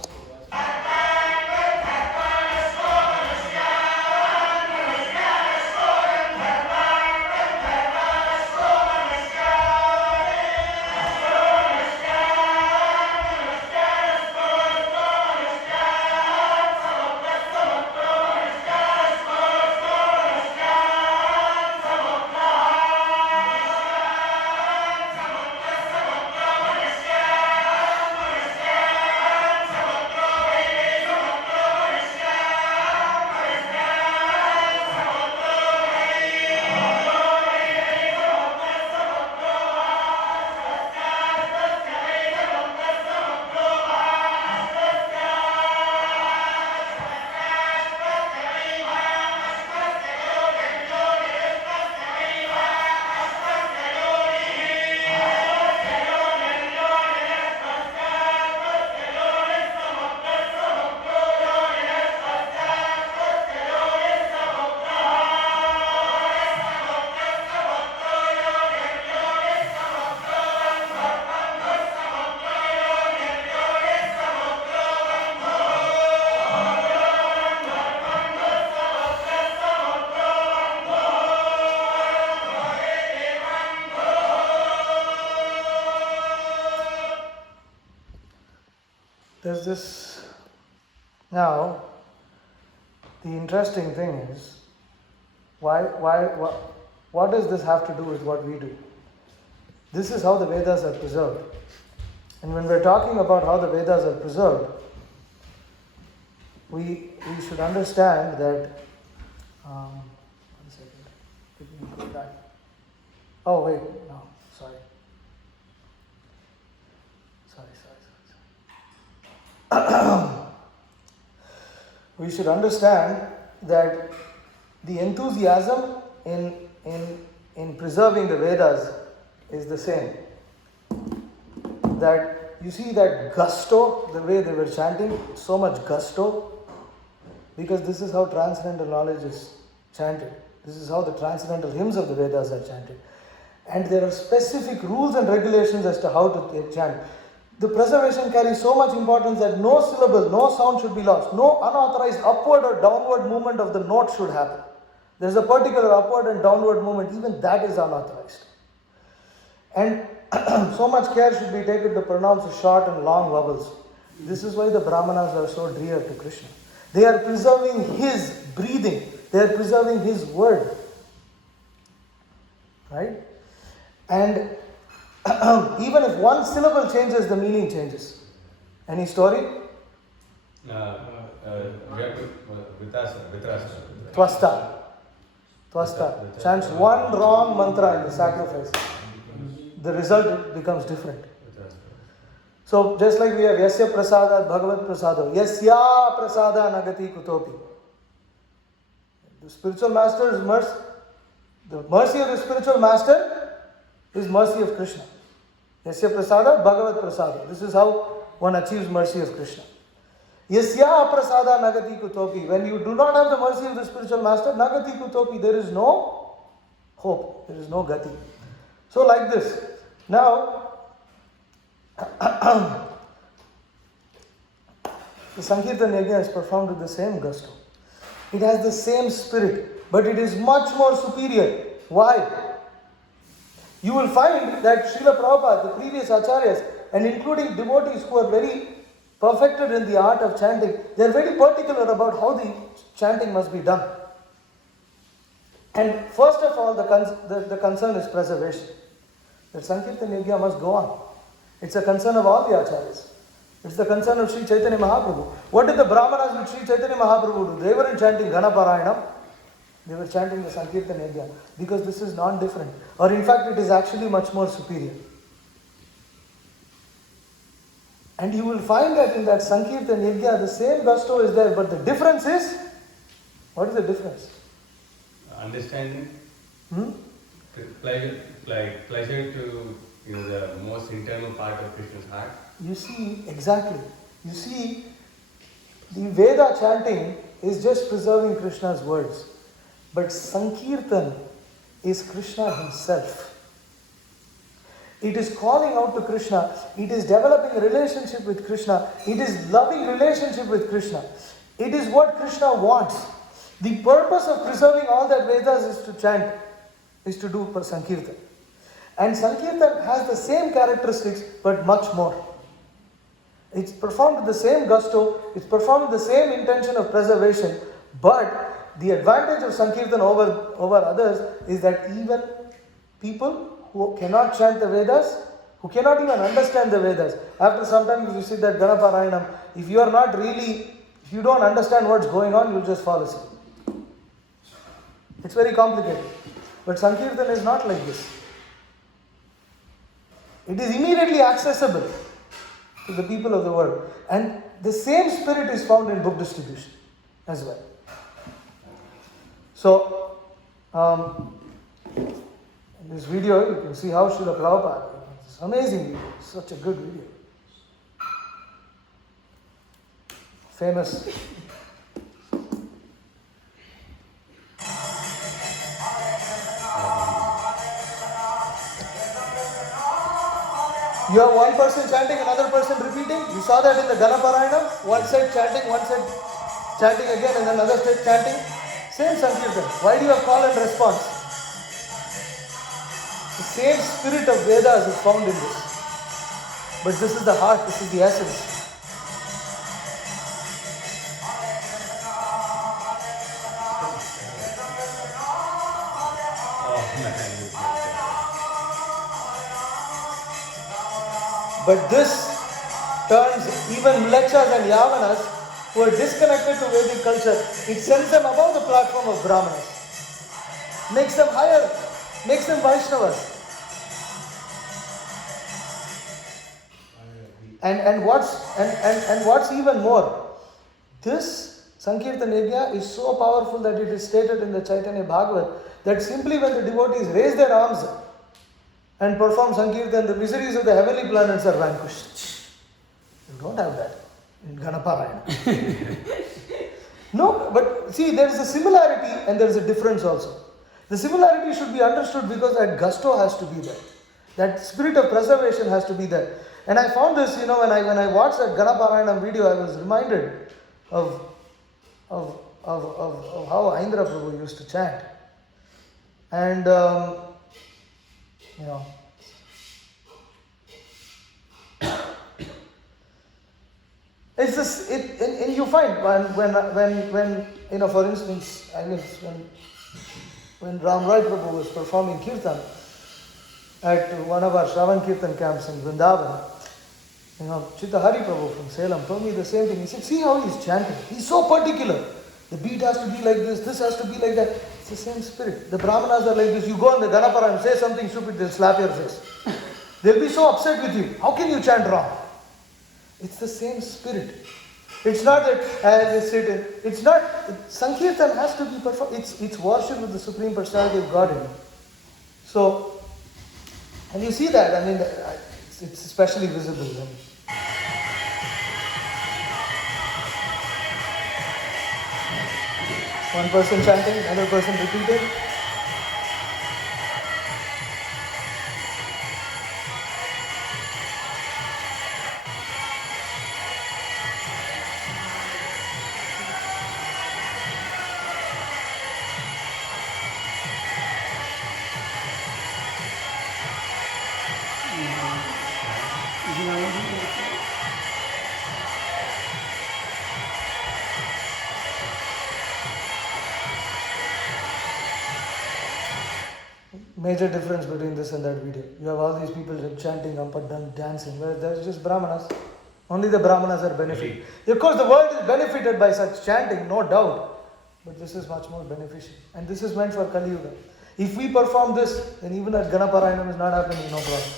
there's this. Now, the interesting thing is, what does this have to do with what we do? This is how the Vedas are preserved. And when we're talking about how the Vedas are preserved, we should understand that. 1 second. Let me go back. Oh, wait, no, sorry. We should understand that the enthusiasm in preserving the Vedas is the same. That you see that gusto, the way they were chanting, so much gusto, because this is how transcendental knowledge is chanted. This is how the transcendental hymns of the Vedas are chanted. And there are specific rules and regulations as to how to chant. The preservation carries so much importance that no syllable, no sound should be lost. No unauthorized upward or downward movement of the note should happen. There's a particular upward and downward movement, even that is unauthorized. And so much care should be taken to pronounce the short and long vowels. This is why the Brahmanas are so dear to Krishna. They are preserving his breathing. They are preserving his word. Right? And even if one syllable changes, the meaning changes. Any story? We have to Vitrasa. Twasta. Chants one wrong mantra in the sacrifice. The result becomes different. So just like we have Yasya Prasada Bhagavat Prasado, Yasya Prasada Nagati Kutopi. The spiritual master's mercy, the mercy of the spiritual master is mercy of Krishna. Yasya Prasada Bhagavat Prasada. This is how one achieves mercy of Krishna. Yasya Prasada Nagati Kutopi. When you do not have the mercy of the spiritual master, Nagati Kutopi, there is no hope, there is no gati. So like this. Now, the Sankirtan Yajna is performed with the same gusto. It has the same spirit, but it is much more superior. Why? You will find that Srila Prabhupada, the previous acharyas, and including devotees who are very perfected in the art of chanting, they are very particular about how the chanting must be done. And first of all, the concern is preservation. That Sankirtan Yajna must go on. It's a concern of all the acharyas. It's the concern of Sri Chaitanya Mahaprabhu. What did the Brahmanas with Sri Chaitanya Mahaprabhu do? They weren't chanting Ganaparayanam. They were chanting the Sankirtan Yajna because this is non-different. Or in fact, it is actually much more superior. And you will find that in that Sankirtan Yajna, the same gusto is there, but the difference is, what is the difference? Understanding. Pleasure to the most internal part of Krishna's heart. You see, exactly. You see, the Veda chanting is just preserving Krishna's words. But Sankirtan is Krishna himself. It is calling out to Krishna. It is developing a relationship with Krishna. It is loving relationship with Krishna. It is what Krishna wants. The purpose of preserving all that Vedas is to chant, is to do for Sankirtan. And Sankirtan has the same characteristics, but much more. It's performed with the same gusto, it's performed with the same intention of preservation, but the advantage of Sankirtan over others is that even people who cannot chant the Vedas, who cannot even understand the Vedas, after some time if you sit that Ganaparayanam, if you don't understand what's going on, you'll just fall asleep. It's very complicated. But Sankirtan is not like this. It is immediately accessible to the people of the world. And the same spirit is found in book distribution as well. So, in this video, you can see how Srila Prabhupada, it's amazing video, such a good video. Famous. You have one person chanting, another person repeating. You saw that in the Ganaparayanam. One side chanting, one side chanting again, and another side chanting. Same Sankirtan. Why do you have call and response? The same spirit of Vedas is found in this. But this is the heart, this is the essence. But this turns even Mlechas and Yavanas who are disconnected to Vedic culture, it sends them above the platform of Brahmanas. Makes them higher, makes them Vaishnavas. And what's even more, this Sankirtan Yajna is so powerful that it is stated in the Chaitanya Bhagavat that simply when the devotees raise their arms and perform Sankirtan, the miseries of the heavenly planets are vanquished. You don't have that in Ganaparayana. No, but see, there is a similarity and there is a difference also. The similarity should be understood because that gusto has to be there. That spirit of preservation has to be there. And I found this, when I watched that Ganaparayana video, I was reminded of how Aindra Prabhu used to chant. And, it's just, and you find when for instance, when Ram Rai Prabhu was performing Kirtan at one of our Shravan Kirtan camps in Vrindavan, Chitta Hari Prabhu from Salem told me the same thing. He said, see how he's chanting. He's so particular. The beat has to be like this has to be like that. It's the same spirit. The Brahmanas are like this. You go on the Ganapara and say something stupid, they'll slap your face. They'll be so upset with you. How can you chant wrong? It's the same spirit. It's not that as they sit in, it's not, Sankirtan has to be performed. It's worship with the Supreme Personality of God in it. So, and you see that, it's especially visible when one person chanting, another person repeating. Major difference between this and that video. You have all these people chanting, up and down, dancing, whereas there's just Brahmanas. Only the Brahmanas are benefited. Of course, the world is benefited by such chanting, no doubt. But this is much more beneficial. And this is meant for Kali Yuga. If we perform this, then even that Ganaparayanam is not happening, no problem.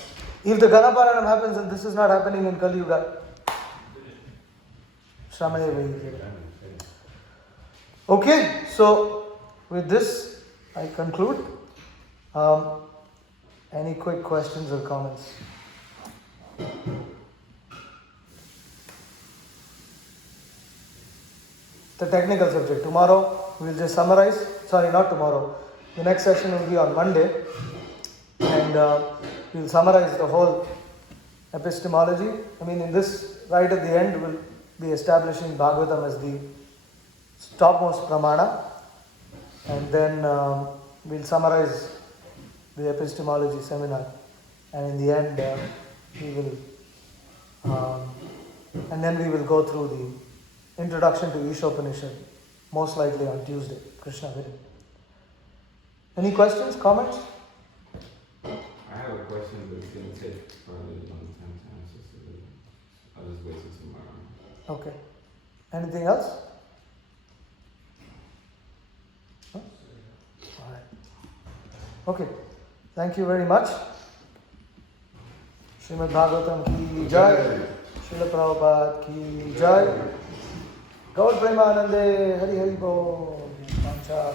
If the Ganaparayanam happens and this is not happening in Kali Yuga, okay, so with this, I conclude. Any quick questions or comments? The technical subject. Tomorrow we'll just summarize. Sorry, not tomorrow. The next session will be on Monday. And we'll summarize the whole epistemology. In this, right at the end, we'll be establishing Bhagavatam as the topmost pramana. And then we'll summarize the epistemology seminar, and in the end we will and then we will go through the introduction to Ishopanishad, most likely on Tuesday, Krishna willing. Any questions, comments? I have a question, but it's going to take probably a long time to answer, so I'll just wait till tomorrow. Okay. Anything else? Huh? All right. Okay. Thank you very much. Srimad Bhagavatam ki jai, Srila Prabhupada ki jai, Gaur Premanande, Hari Hari Bol.